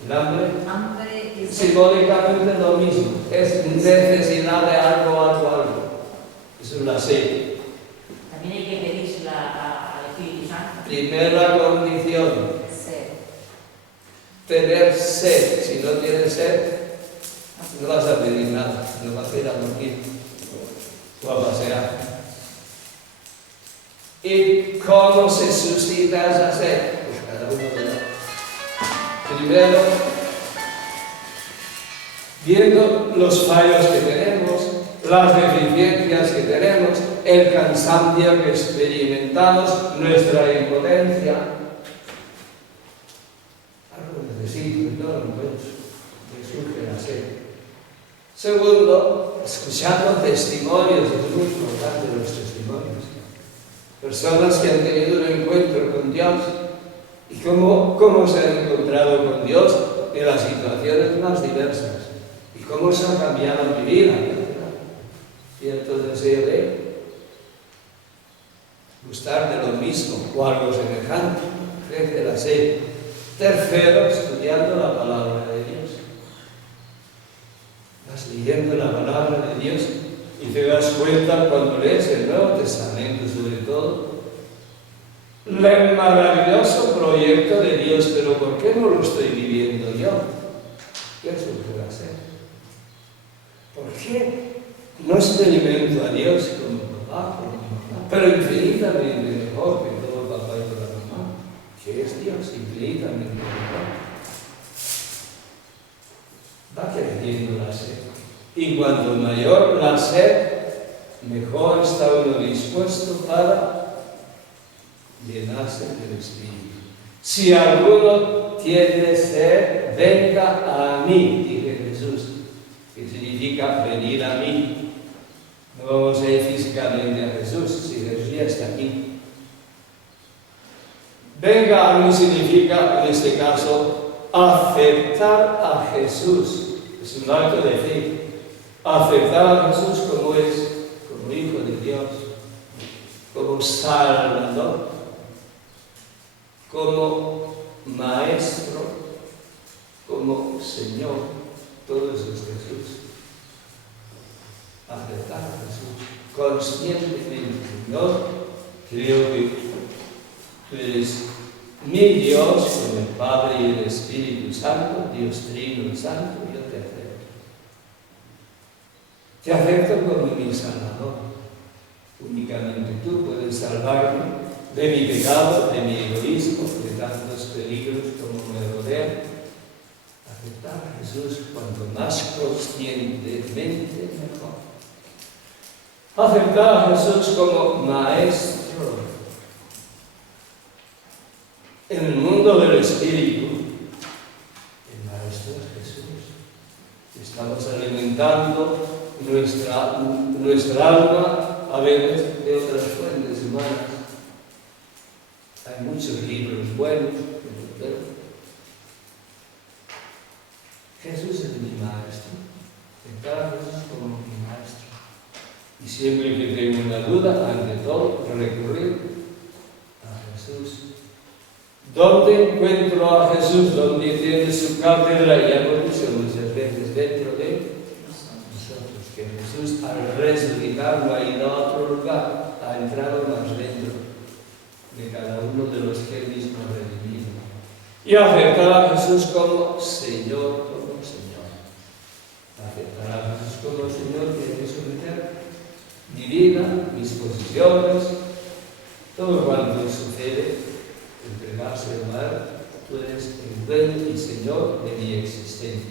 El hambre, Hambre es simbólicamente lo mismo, es necesidad de algo. Eso es la sed. También hay que pedírsela al Espíritu Santo. Primera condición, Ser. tener sed. Si no tienes sed, no vas a pedir nada, no vas a ir a dormir o a pasear. ¿Y cómo se suscita esa sed? Pues cada uno verá. Primero, viendo los fallos que tenemos, las deficiencias que tenemos, el cansancio que experimentamos, nuestra impotencia. Algo necesito y no lo encuentro. Me surge la sed. Segundo, escuchando testimonios, es muy importante los testimonios. Personas que han tenido un encuentro con Dios y cómo se han encontrado con Dios en las situaciones más diversas y cómo se ha cambiado mi vida. Cierto deseo de gustar de lo mismo o algo semejante, crece la sed. Tercero, estudiando la palabra de Dios. Vas leyendo la palabra de Dios y te das cuenta cuando lees el Nuevo Testamento, sobre todo, el maravilloso proyecto de Dios, pero ¿por qué no lo estoy viviendo yo? ¿Qué es lo que va a ser? ¿Por qué no experimento a Dios como papá, como mamá, pero infinitamente mejor que todo el papá y toda la mamá, que es Dios infinitamente mejor? Va creciendo la sed. Y cuanto mayor la sed, mejor está uno dispuesto para llenarse del Espíritu. Si alguno tiene sed, venga a mí, dice Jesús, que significa venir a mí. No vamos a ir físicamente a Jesús, si Jesús ya está aquí. Venga a mí significa, en este caso, aceptar a Jesús. Es un acto de fe. Aceptar a Jesús como es, como Hijo de Dios, como Salvador, como Maestro, como Señor. Todo eso es Jesús. Aceptar a Jesús conscientemente. No creo que tú eres mi Dios, con el Padre y el Espíritu Santo, Dios Trino y Santo, yo te acepto. Te acepto como mi Salvador. Únicamente tú puedes salvarme de mi pecado, de mi egoísmo, de tantos peligros como me rodean. Aceptar a Jesús cuanto más conscientemente mejor. Aceptar a Jesús como Maestro. En el mundo del Espíritu, el Maestro es Jesús. Estamos alimentando nuestra alma a veces de otras fuentes humanas. Hay muchos libros buenos, pero Jesús es mi Maestro. Aceptar a Jesús como mi Maestro. Y siempre que tengo una duda, ante todo, recurrir a Jesús. ¿Dónde encuentro a Jesús? ¿Dónde tiene su cátedra? Ya lo he dicho muchas veces, dentro de nosotros. Que Jesús, al resucitar, no ha ido a otro lugar, ha entrado más dentro de cada uno de los que él mismo ha redimido. Y aceptar a Jesús como Señor, como Señor. Aceptar a Jesús como Señor tiene que someter mi vida, mis posiciones, todo cuanto sucede. Entregarse a Él, tú eres el dueño y Señor de mi existencia.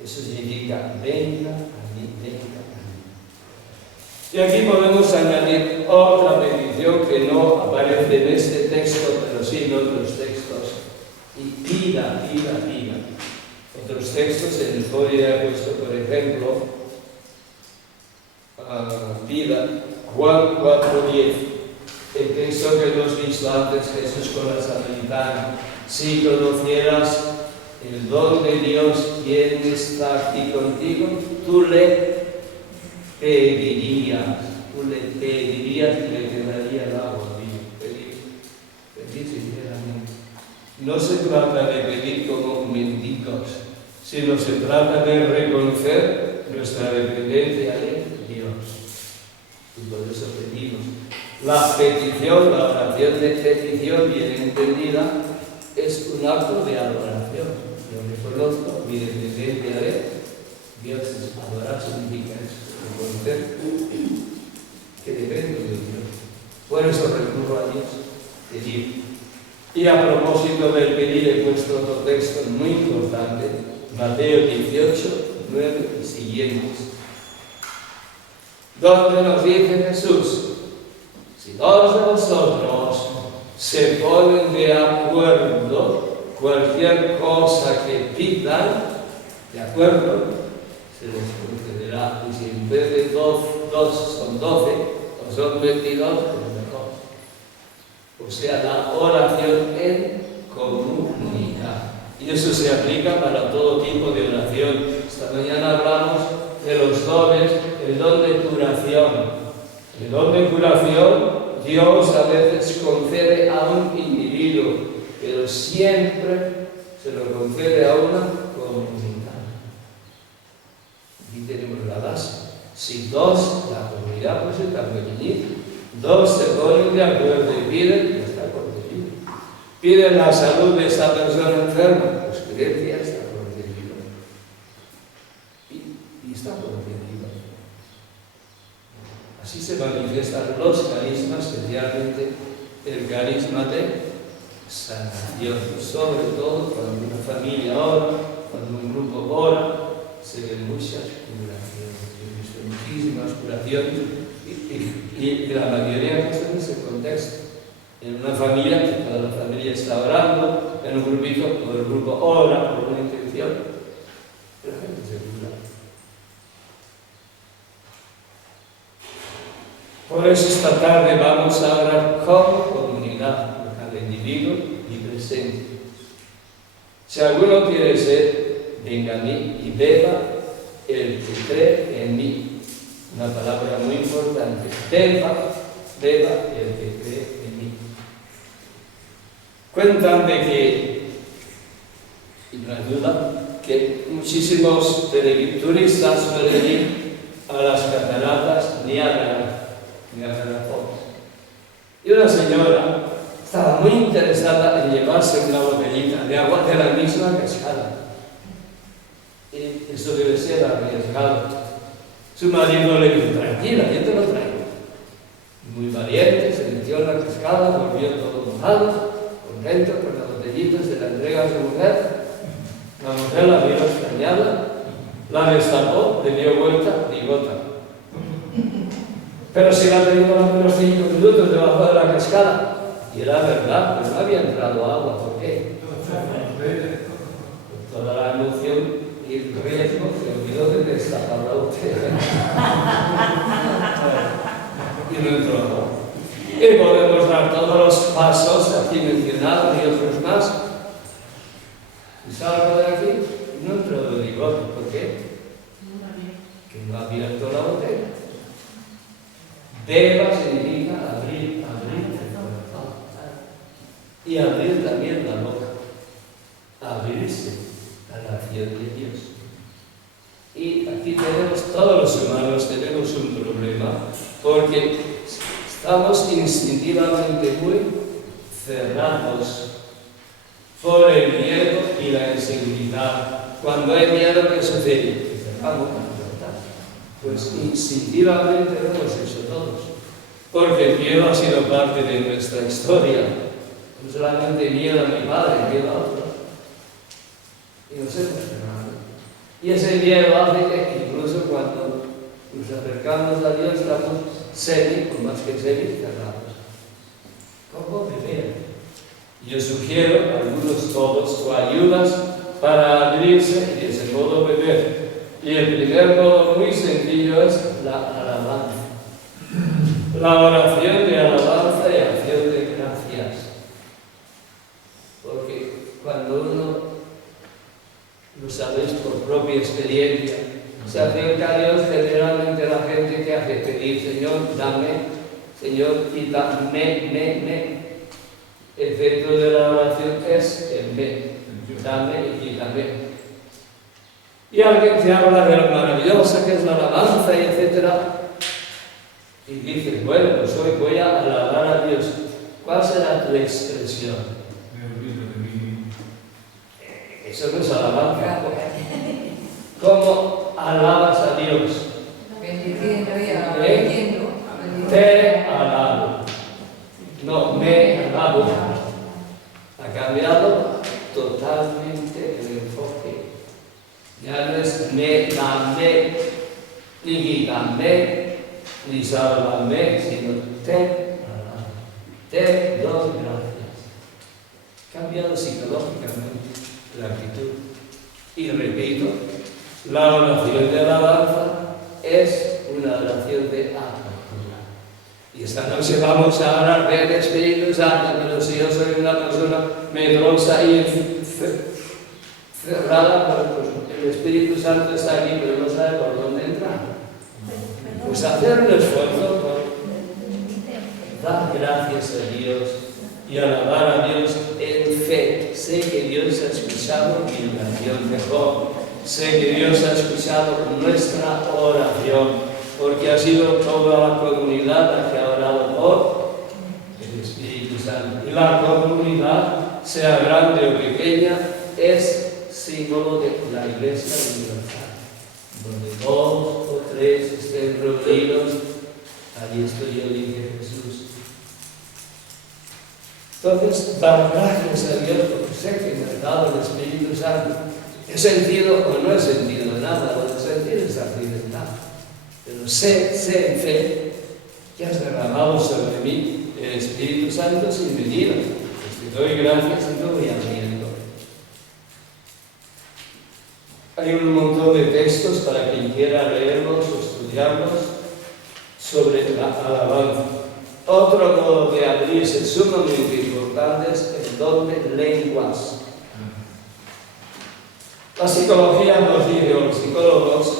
Eso significa, venga a mí, venga a mí. Y aquí podemos añadir otra petición que no aparece en este texto, pero sí en otros textos. Y pida, pida, pida. otros textos en el folio he puesto, por ejemplo, vida, Juan 4:10, el texto que hemos visto antes, Jesús con la samaritana. Si conocieras el don de Dios, quien está aquí contigo, tú le pedirías y le quedaría el agua. Pedir sinceramente. No se trata de pedir como mendigos, sino se trata de reconocer nuestra dependencia de Dios. Y por eso pedimos. La petición, la oración de petición bien entendida, es un acto de adoración. Yo reconozco mi dependencia de Dios. Adorar significa eso, reconocer que dependo de Dios. Por eso recurro a Dios, pedir. Y a propósito del pedir, he puesto otro texto muy importante, Mateo 18:9 y siguientes, donde nos dice Jesús: si dos de vosotros se ponen de acuerdo, cualquier cosa que pidan, de acuerdo, se les concederá. Y si en vez de dos son 12, o son 22, pues mejor. O sea, la oración en comunidad. Y eso se aplica para todo tipo de oración. Esta mañana hablamos de los dones, el don de curación. El don de curación, Dios a veces concede a un individuo, pero siempre se lo concede a una comunidad. Aquí tenemos la base. Si dos, la comunidad pues es tan pequeñita, dos se ponen de acuerdo y piden, está concedido. Piden la salud de esa persona enferma, pues creencia está concedido. Y está concedido. Así se manifiestan los carismas, especialmente el carisma de sanación. Sobre todo cuando una familia ora, cuando un grupo ora, se ven muchas curaciones. Yo he visto muchísimas curaciones y la mayoría de cosas en ese contexto. En una familia, que toda la familia está orando, en un grupito, todo el grupo ora por una intención, la gente se cura. Por eso esta tarde vamos a orar como comunidad, por cada individuo y presente. Si alguno quiere ser, venga a mí y beba el que cree en mí. Una palabra muy importante. Beba el que cree en mí. Cuentan de que, y no hay duda, que muchísimos turistas suelen ir a las cataratas Niágara. Y una señora estaba muy interesada en llevarse una botellita de agua de la misma cascada. Y eso debe ser arriesgado. Su marido le dijo: tranquila, yo te lo traigo. Muy valiente, se metió en la cascada, volvió todo mojado, contento con las botellitas, se la entrega a su mujer. La mujer la vio extrañada, la destapó, le dio vuelta y gota. Pero si la tenido unos 5 minutos debajo de la cascada, y era verdad, pues no había entrado agua. ¿Por qué? Con toda la emoción y el riesgo se olvidó de destapar la botella. Y no entró agua. Y podemos dar todos los pasos aquí mencionados y otros más. Y salgo de aquí y no entró de rigor. ¿Por qué? Que no ha abierto la botella. Beba significa abrir el corazón. Y abrir también la boca. Abrirse a la acción de Dios. Y aquí tenemos, todos los humanos tenemos un problema, porque estamos instintivamente muy cerrados por el miedo y la inseguridad. Cuando hay miedo, ¿qué sucede? Cerramos la libertad. Pues instintivamente lo hemos hecho todos, porque el miedo ha sido parte de nuestra historia. No solamente miedo a mi padre, miedo a otros. Y nos hemos cerrado. Y ese miedo hace que incluso cuando nos acercamos a Dios estamos o más que cerrados. ¿Cómo beber? Yo sugiero algunos todos o ayudas para abrirse y de ese modo beber. Y el primer modo muy sencillo es la alabanza. La oración de alabanza y acción de gracias. Porque cuando uno, lo sabéis por propia experiencia, se acerca a Dios, generalmente la gente que hace pedir, Señor, dame, Señor, quítame. El centro de la oración es el me, dame y quítame. Y alguien te habla de lo maravillosa que es la alabanza y etcétera. Y dices, bueno, pues hoy voy a alabar a Dios. ¿Cuál será tu expresión? Eso no es alabanza. ¿Cómo alabas a Dios? Bendiciendo y agradeciendo. Te alabo. No, me alabo. Ha cambiado totalmente el enfoque. Ya no es me, dame, ni quítame, ni sálvame, sino te alabo. Te doy gracias. Cambiado psicológicamente la actitud. Y repito, la oración de alabanza es una oración de apertura. Y esta noche vamos a hablar del Espíritu Santo, pero si yo soy una persona medrosa y cerrada, pues el Espíritu Santo está aquí, pero no sabe por dónde entrar. Pues hacer un esfuerzo por dar gracias a Dios y alabar a Dios en fe. Sé que Dios ha escuchado mi oración mejor. Sé que Dios ha escuchado nuestra oración, porque ha sido toda la comunidad la que ha orado por el Espíritu Santo. Y la comunidad, sea grande o pequeña, es símbolo de la Iglesia universal. Donde 2 o 3 estén reunidos, allí estoy yo, dice Jesús. Entonces, dar gracias a Dios porque sé que me ha dado el Espíritu Santo. ¿He sentido o no he sentido nada? Lo he sentido es accidental. Pero sé en fe que has derramado sobre mí el Espíritu Santo sin medida. Pues te doy gracias y lo voy abriendo. Hay un montón de textos para quien quiera leerlos o estudiarlos sobre la alabanza. Otro modo de abrirse sumamente importante es el don de lenguas. La psicología nos dice, o los psicólogos,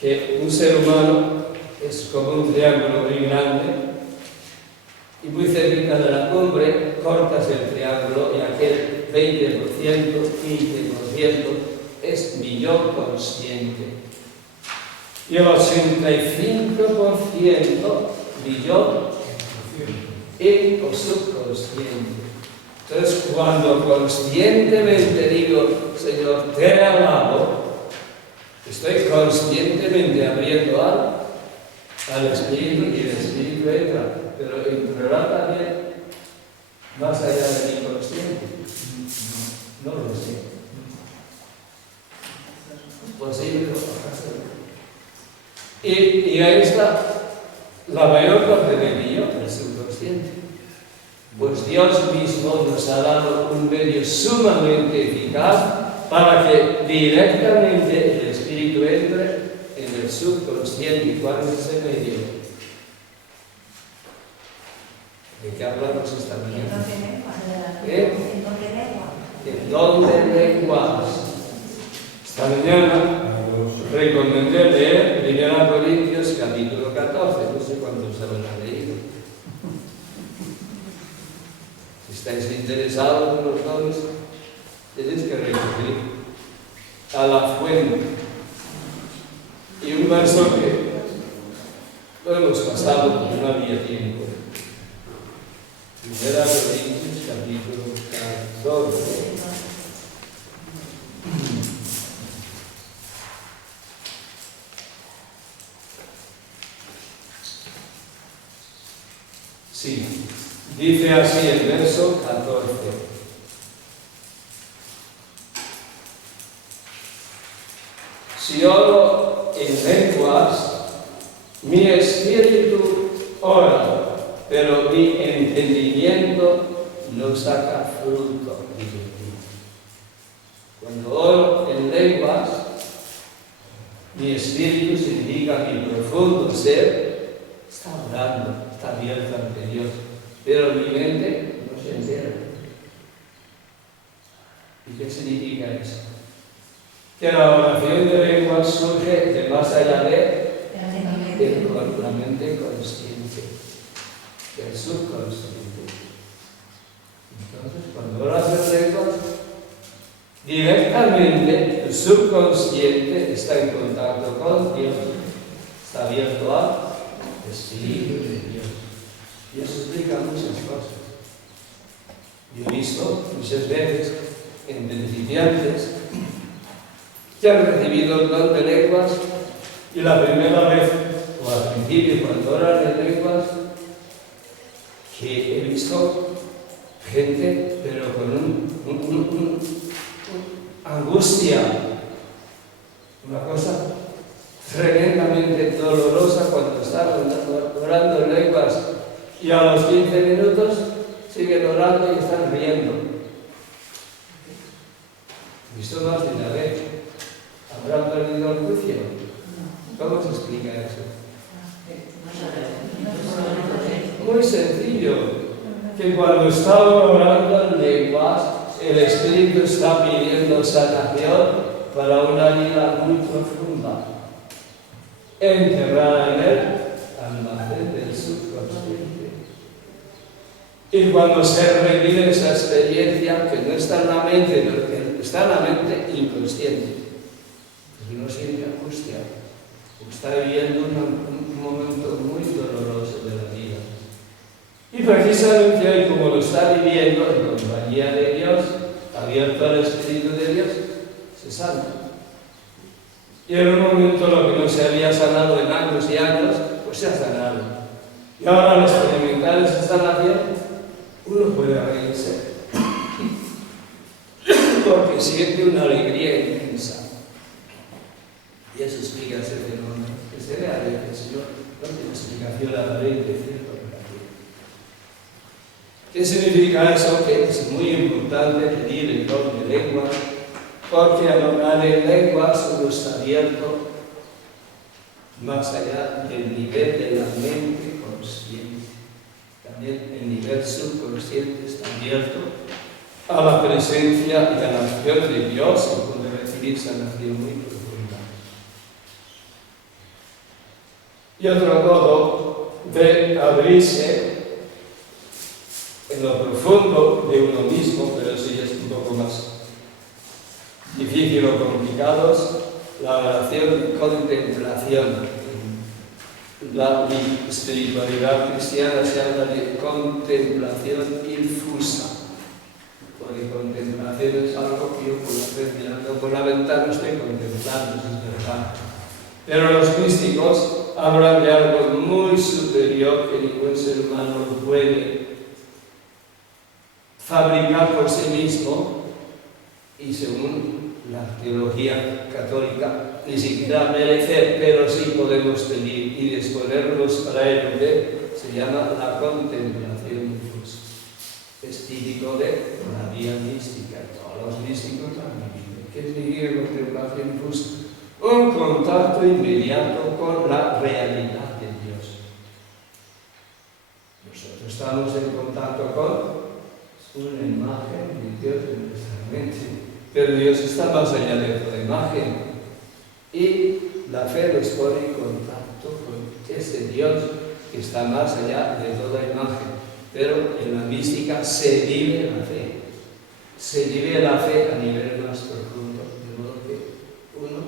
que un ser humano es como un triángulo muy grande y muy cerca de la cumbre cortas el triángulo y aquel 20%, 15% es mi yo consciente. Y el 85% mi yo o subconsciente. Entonces, cuando conscientemente digo, Señor, te alabo, estoy conscientemente abriendo al Espíritu y el Espíritu entra, pero entrará también más allá de mi consciente. No lo sé. Posible o y ahí está la mayor parte de mí, el subconsciente. Pues Dios mismo nos ha dado un medio sumamente eficaz para que directamente el Espíritu entre en el subconsciente. ¿Y cuál es ese medio? ¿De qué hablamos esta mañana? ¿En dónde lenguas? Esta mañana recomendé leer 1 Corintios capítulo 14, no sé cuántos habrán leído. Si estáis interesados en los dones, tenéis que recurrir a la fuente. Y un verso que lo hemos pasado porque no había tiempo. 1 Corintios capítulo 14. Sí, dice así el verso 14. Si oro en lenguas, mi espíritu ora, pero mi entendimiento no saca fruto. Cuando oro en lenguas, mi espíritu significa mi profundo ser está orando, está abierto ante Dios, pero mi mente no se entera. ¿Y qué significa eso? Que la oración de lenguas surge de más allá de la mente consciente, del subconsciente. Entonces, cuando oras en lenguas, directamente el subconsciente está en contacto con Dios, está abierto al Espíritu de Dios. Y eso explica muchas cosas. Yo he visto muchas veces en principiantes que han recibido el don de lenguas y la primera vez, o al principio cuando oran en lenguas, que he visto gente, pero con angustia, una cosa tremendamente dolorosa cuando están orando en lenguas y a los 15 minutos siguen orando y están riendo. He visto más de una vez. ¿Habrán perdido el juicio? ¿Cómo se explica eso? Muy sencillo, que cuando estamos orando en lenguas, el Espíritu está pidiendo sanación para una vida muy profunda, enterrada en el almacén del subconsciente. Y cuando se revive esa experiencia, que no está en la mente, pero que está en la mente inconsciente, porque no siente angustia, está viviendo un momento muy doloroso de la vida. Y precisamente hoy, como lo está viviendo en compañía de Dios, abierto al Espíritu de Dios, se sana. Y en un momento lo que no se había sanado en años y años, pues se ha sanado. Y ahora al experimentar esa sanación, uno puede reírse, porque siente una alegría inmensa. Y eso explica ese fenómeno, que se ve a veces, Señor, no tiene explicación aparente, cierto. ¿Qué significa eso? Que es muy importante pedir el don de lenguas, porque al orar en lenguas uno está abierto más allá del nivel de la mente consciente. También el nivel subconsciente está abierto a la presencia y a la acción de Dios y puede recibir sanación muy profunda. Y otro modo de abrirse en lo profundo de uno mismo, pero eso ya es un poco más difícil o complicado, la oración de contemplación. La espiritualidad cristiana se habla de contemplación infusa, porque contemplación es algo que yo puedo hacer mirando por la ventana, estoy contemplando, eso es verdad. Pero los místicos hablan de algo muy superior que ningún ser humano puede fabricar por sí mismo, y según la teología católica, ni siquiera merecer, pero sí podemos pedir y disponernos para ello, se llama la contemplación infusa. Es típico de la vía mística, y todos los místicos han vivido. ¿Qué significa contemplación infusa? Un contacto inmediato con la realidad de Dios. Nosotros estamos en contacto con una imagen de Dios en nuestra mente, pero Dios está más allá de toda imagen y la fe nos pone en contacto con ese Dios que está más allá de toda imagen. Pero en la mística se vive la fe a nivel más profundo, de modo que uno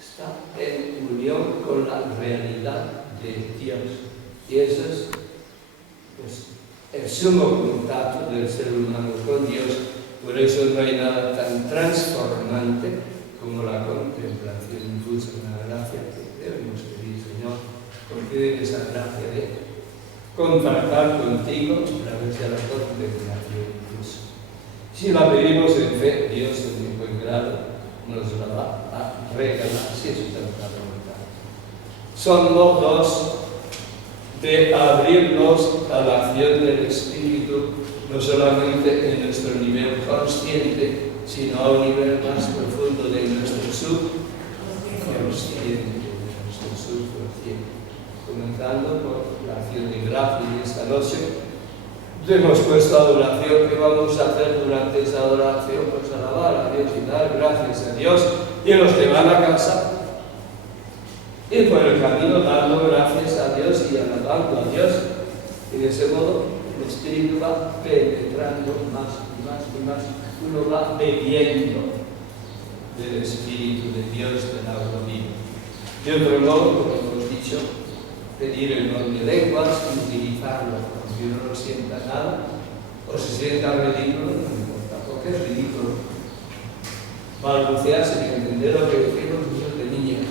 está en unión con la realidad de Dios, y eso es el sumo contacto del ser humano con Dios. Por eso no hay nada tan transformante como la contemplación infusa, una gracia que debemos pedir, Señor, concédeme esa gracia de contactar contigo a través de la contemplación infusa. Si la pedimos en fe, Dios en un buen grado nos la va a regalar, si es tanta voluntad. Son modos de abrirnos a la acción del Espíritu, no solamente en nuestro nivel consciente, sino a un nivel más profundo de nuestro subconsciente, comenzando por la acción de gracias. Y esta noche hemos puesto adoración. ¿Qué vamos a hacer durante esa adoración? Pues alabar a Dios y dar gracias a Dios. Y los que van a casa, y por el camino dando gracias a Dios y alabando a Dios. Y de ese modo el Espíritu va penetrando más y más y más. Uno va bebiendo del Espíritu de Dios, del agua viva. De otro modo, como hemos dicho, pedir el don de lenguas y utilizarlo. Si uno no sienta nada o se sienta ridículo, no importa, porque es ridículo balbucear sin entender lo que decimos niños de niños,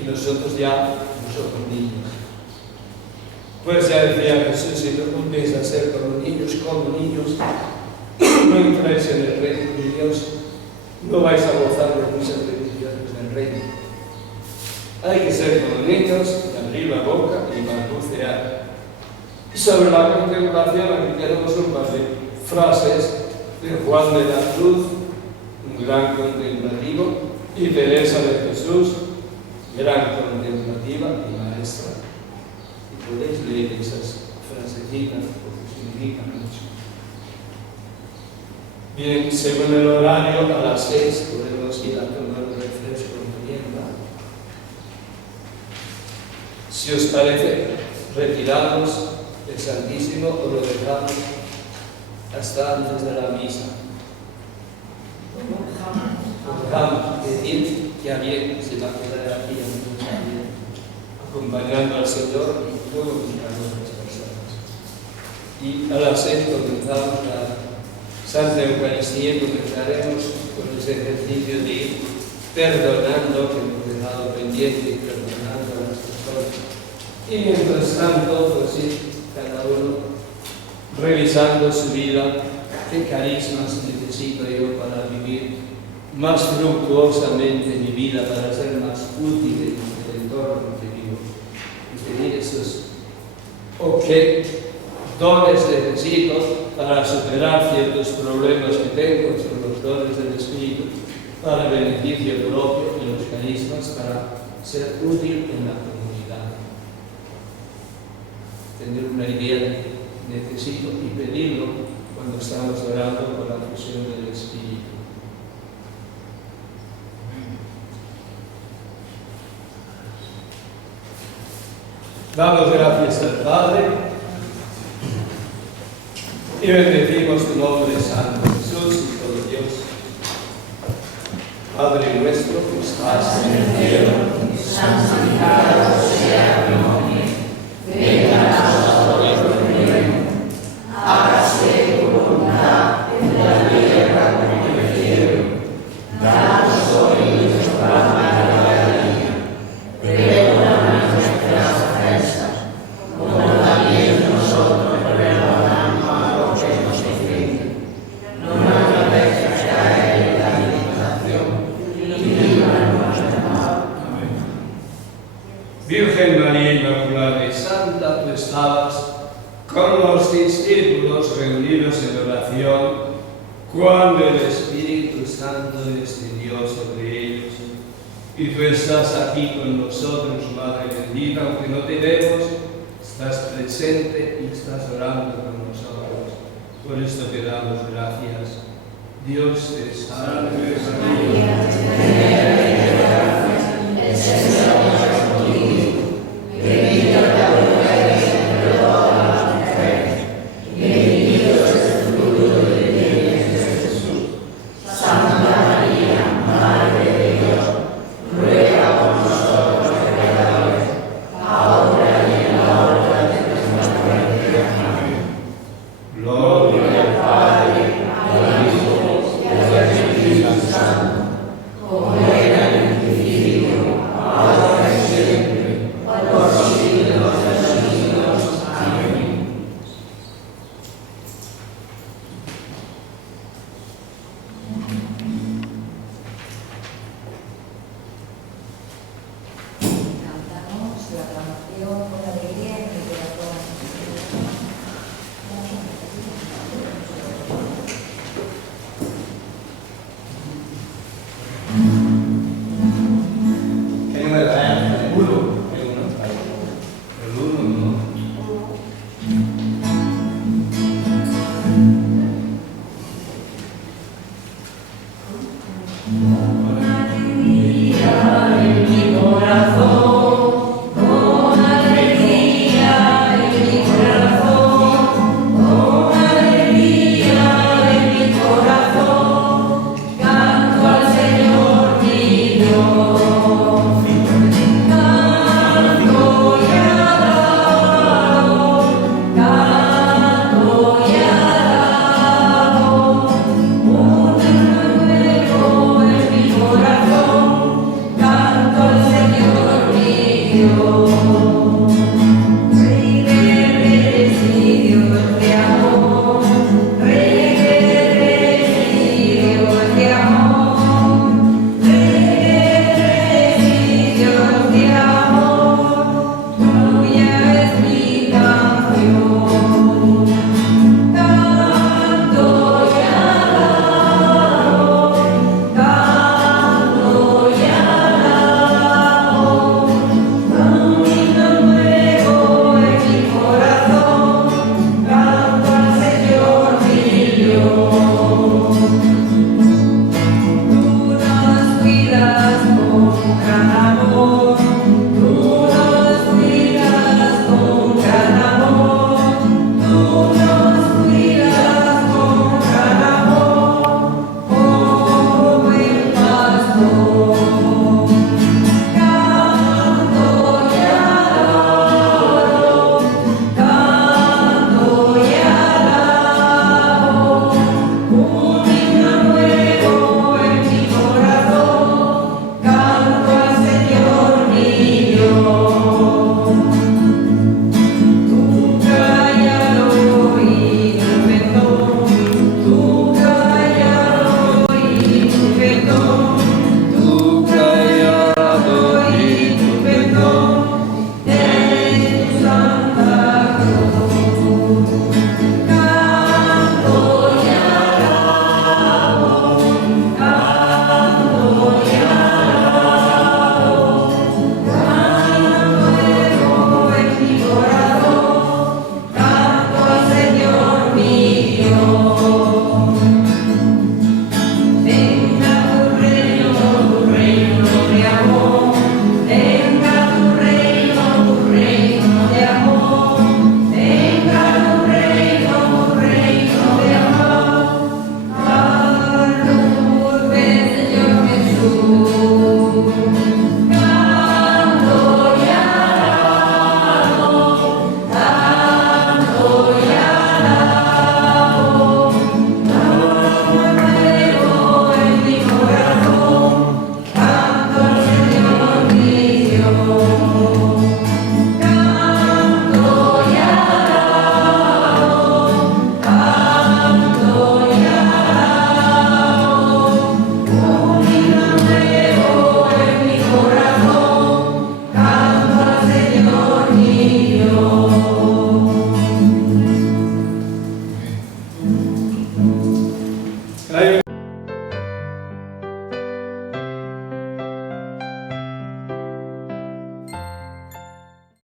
y nosotros ya no somos niños. Pues ya decía Jesús: si no volvéis a ser como niños, no entráis en el reino de Dios, no vais a gozar de muchas bendiciones del reino. Hay que ser como niños, abrir la boca y balbucear. Sobre la contemplación, aquí tenemos un par de frases de Juan de la Cruz, un gran contemplativo, y Teresa de Jesús, gran contemplativa y maestra. Y podéis leer esas frasecitas porque significan mucho. Bien, según el horario, a las 6 podemos ir a tomar un refresco en merienda. Si os parece, retiramos el Santísimo o lo dejamos hasta antes de la misa. Lo dejamos, es decir, que alguien se va a quedar aquí acompañando al Señor y luego a otras personas. Y a las 6 comenzamos la Santa Eucaristía y comenzaremos con ese ejercicio de ir perdonando, que hemos dejado pendiente, y perdonando a las personas. Y mientras tanto, pues sí, cada uno revisando su vida, qué carismas necesito yo para vivir más fructuosamente mi vida, para ser más útil en el entorno que vivo. Y pedir esos, o qué dones necesito para superar ciertos problemas que tengo, son los dones del Espíritu, para el beneficio propio y los carismas para ser útil en la comunidad. Tener una idea de necesito y pedirlo cuando estamos orando por la fusión del Espíritu. Damos gracias al Padre y bendecimos tu nombre, Santo Jesús, y todo Dios. Padre nuestro que estás en el cielo, santificado sea tu nombre. Venga a nosotros tu reino. Hágase tu voluntad en la tierra como en el cielo. Danos hoy nuestro pan de cada día. Perdona nuestras ofensas, como también nosotros perdonamos a los que nos ofenden. No nos dejes caer en la tentación y líbranos del mal. Amén. Virgen María Inmaculada y Santa, tú estabas con los discípulos reunidos en oración cuando el Espíritu Santo descendió sobre ellos. Y tú estás aquí con nosotros, Madre bendita, aunque no te vemos, estás presente y estás orando con nosotros. Por esto te damos gracias. Dios te salve, María, llena de gracia, el Señor es contigo. Bendita tú eres entre todas las mujeres, y bendito es el fruto de tu vientre, Jesús. Santa María, Madre de Dios, ruega por nosotros pecadores, ahora y en la hora de nuestra muerte. Amén. Gloria al Padre, al Hijo y al Espíritu Santo, como era en el principio, Dios.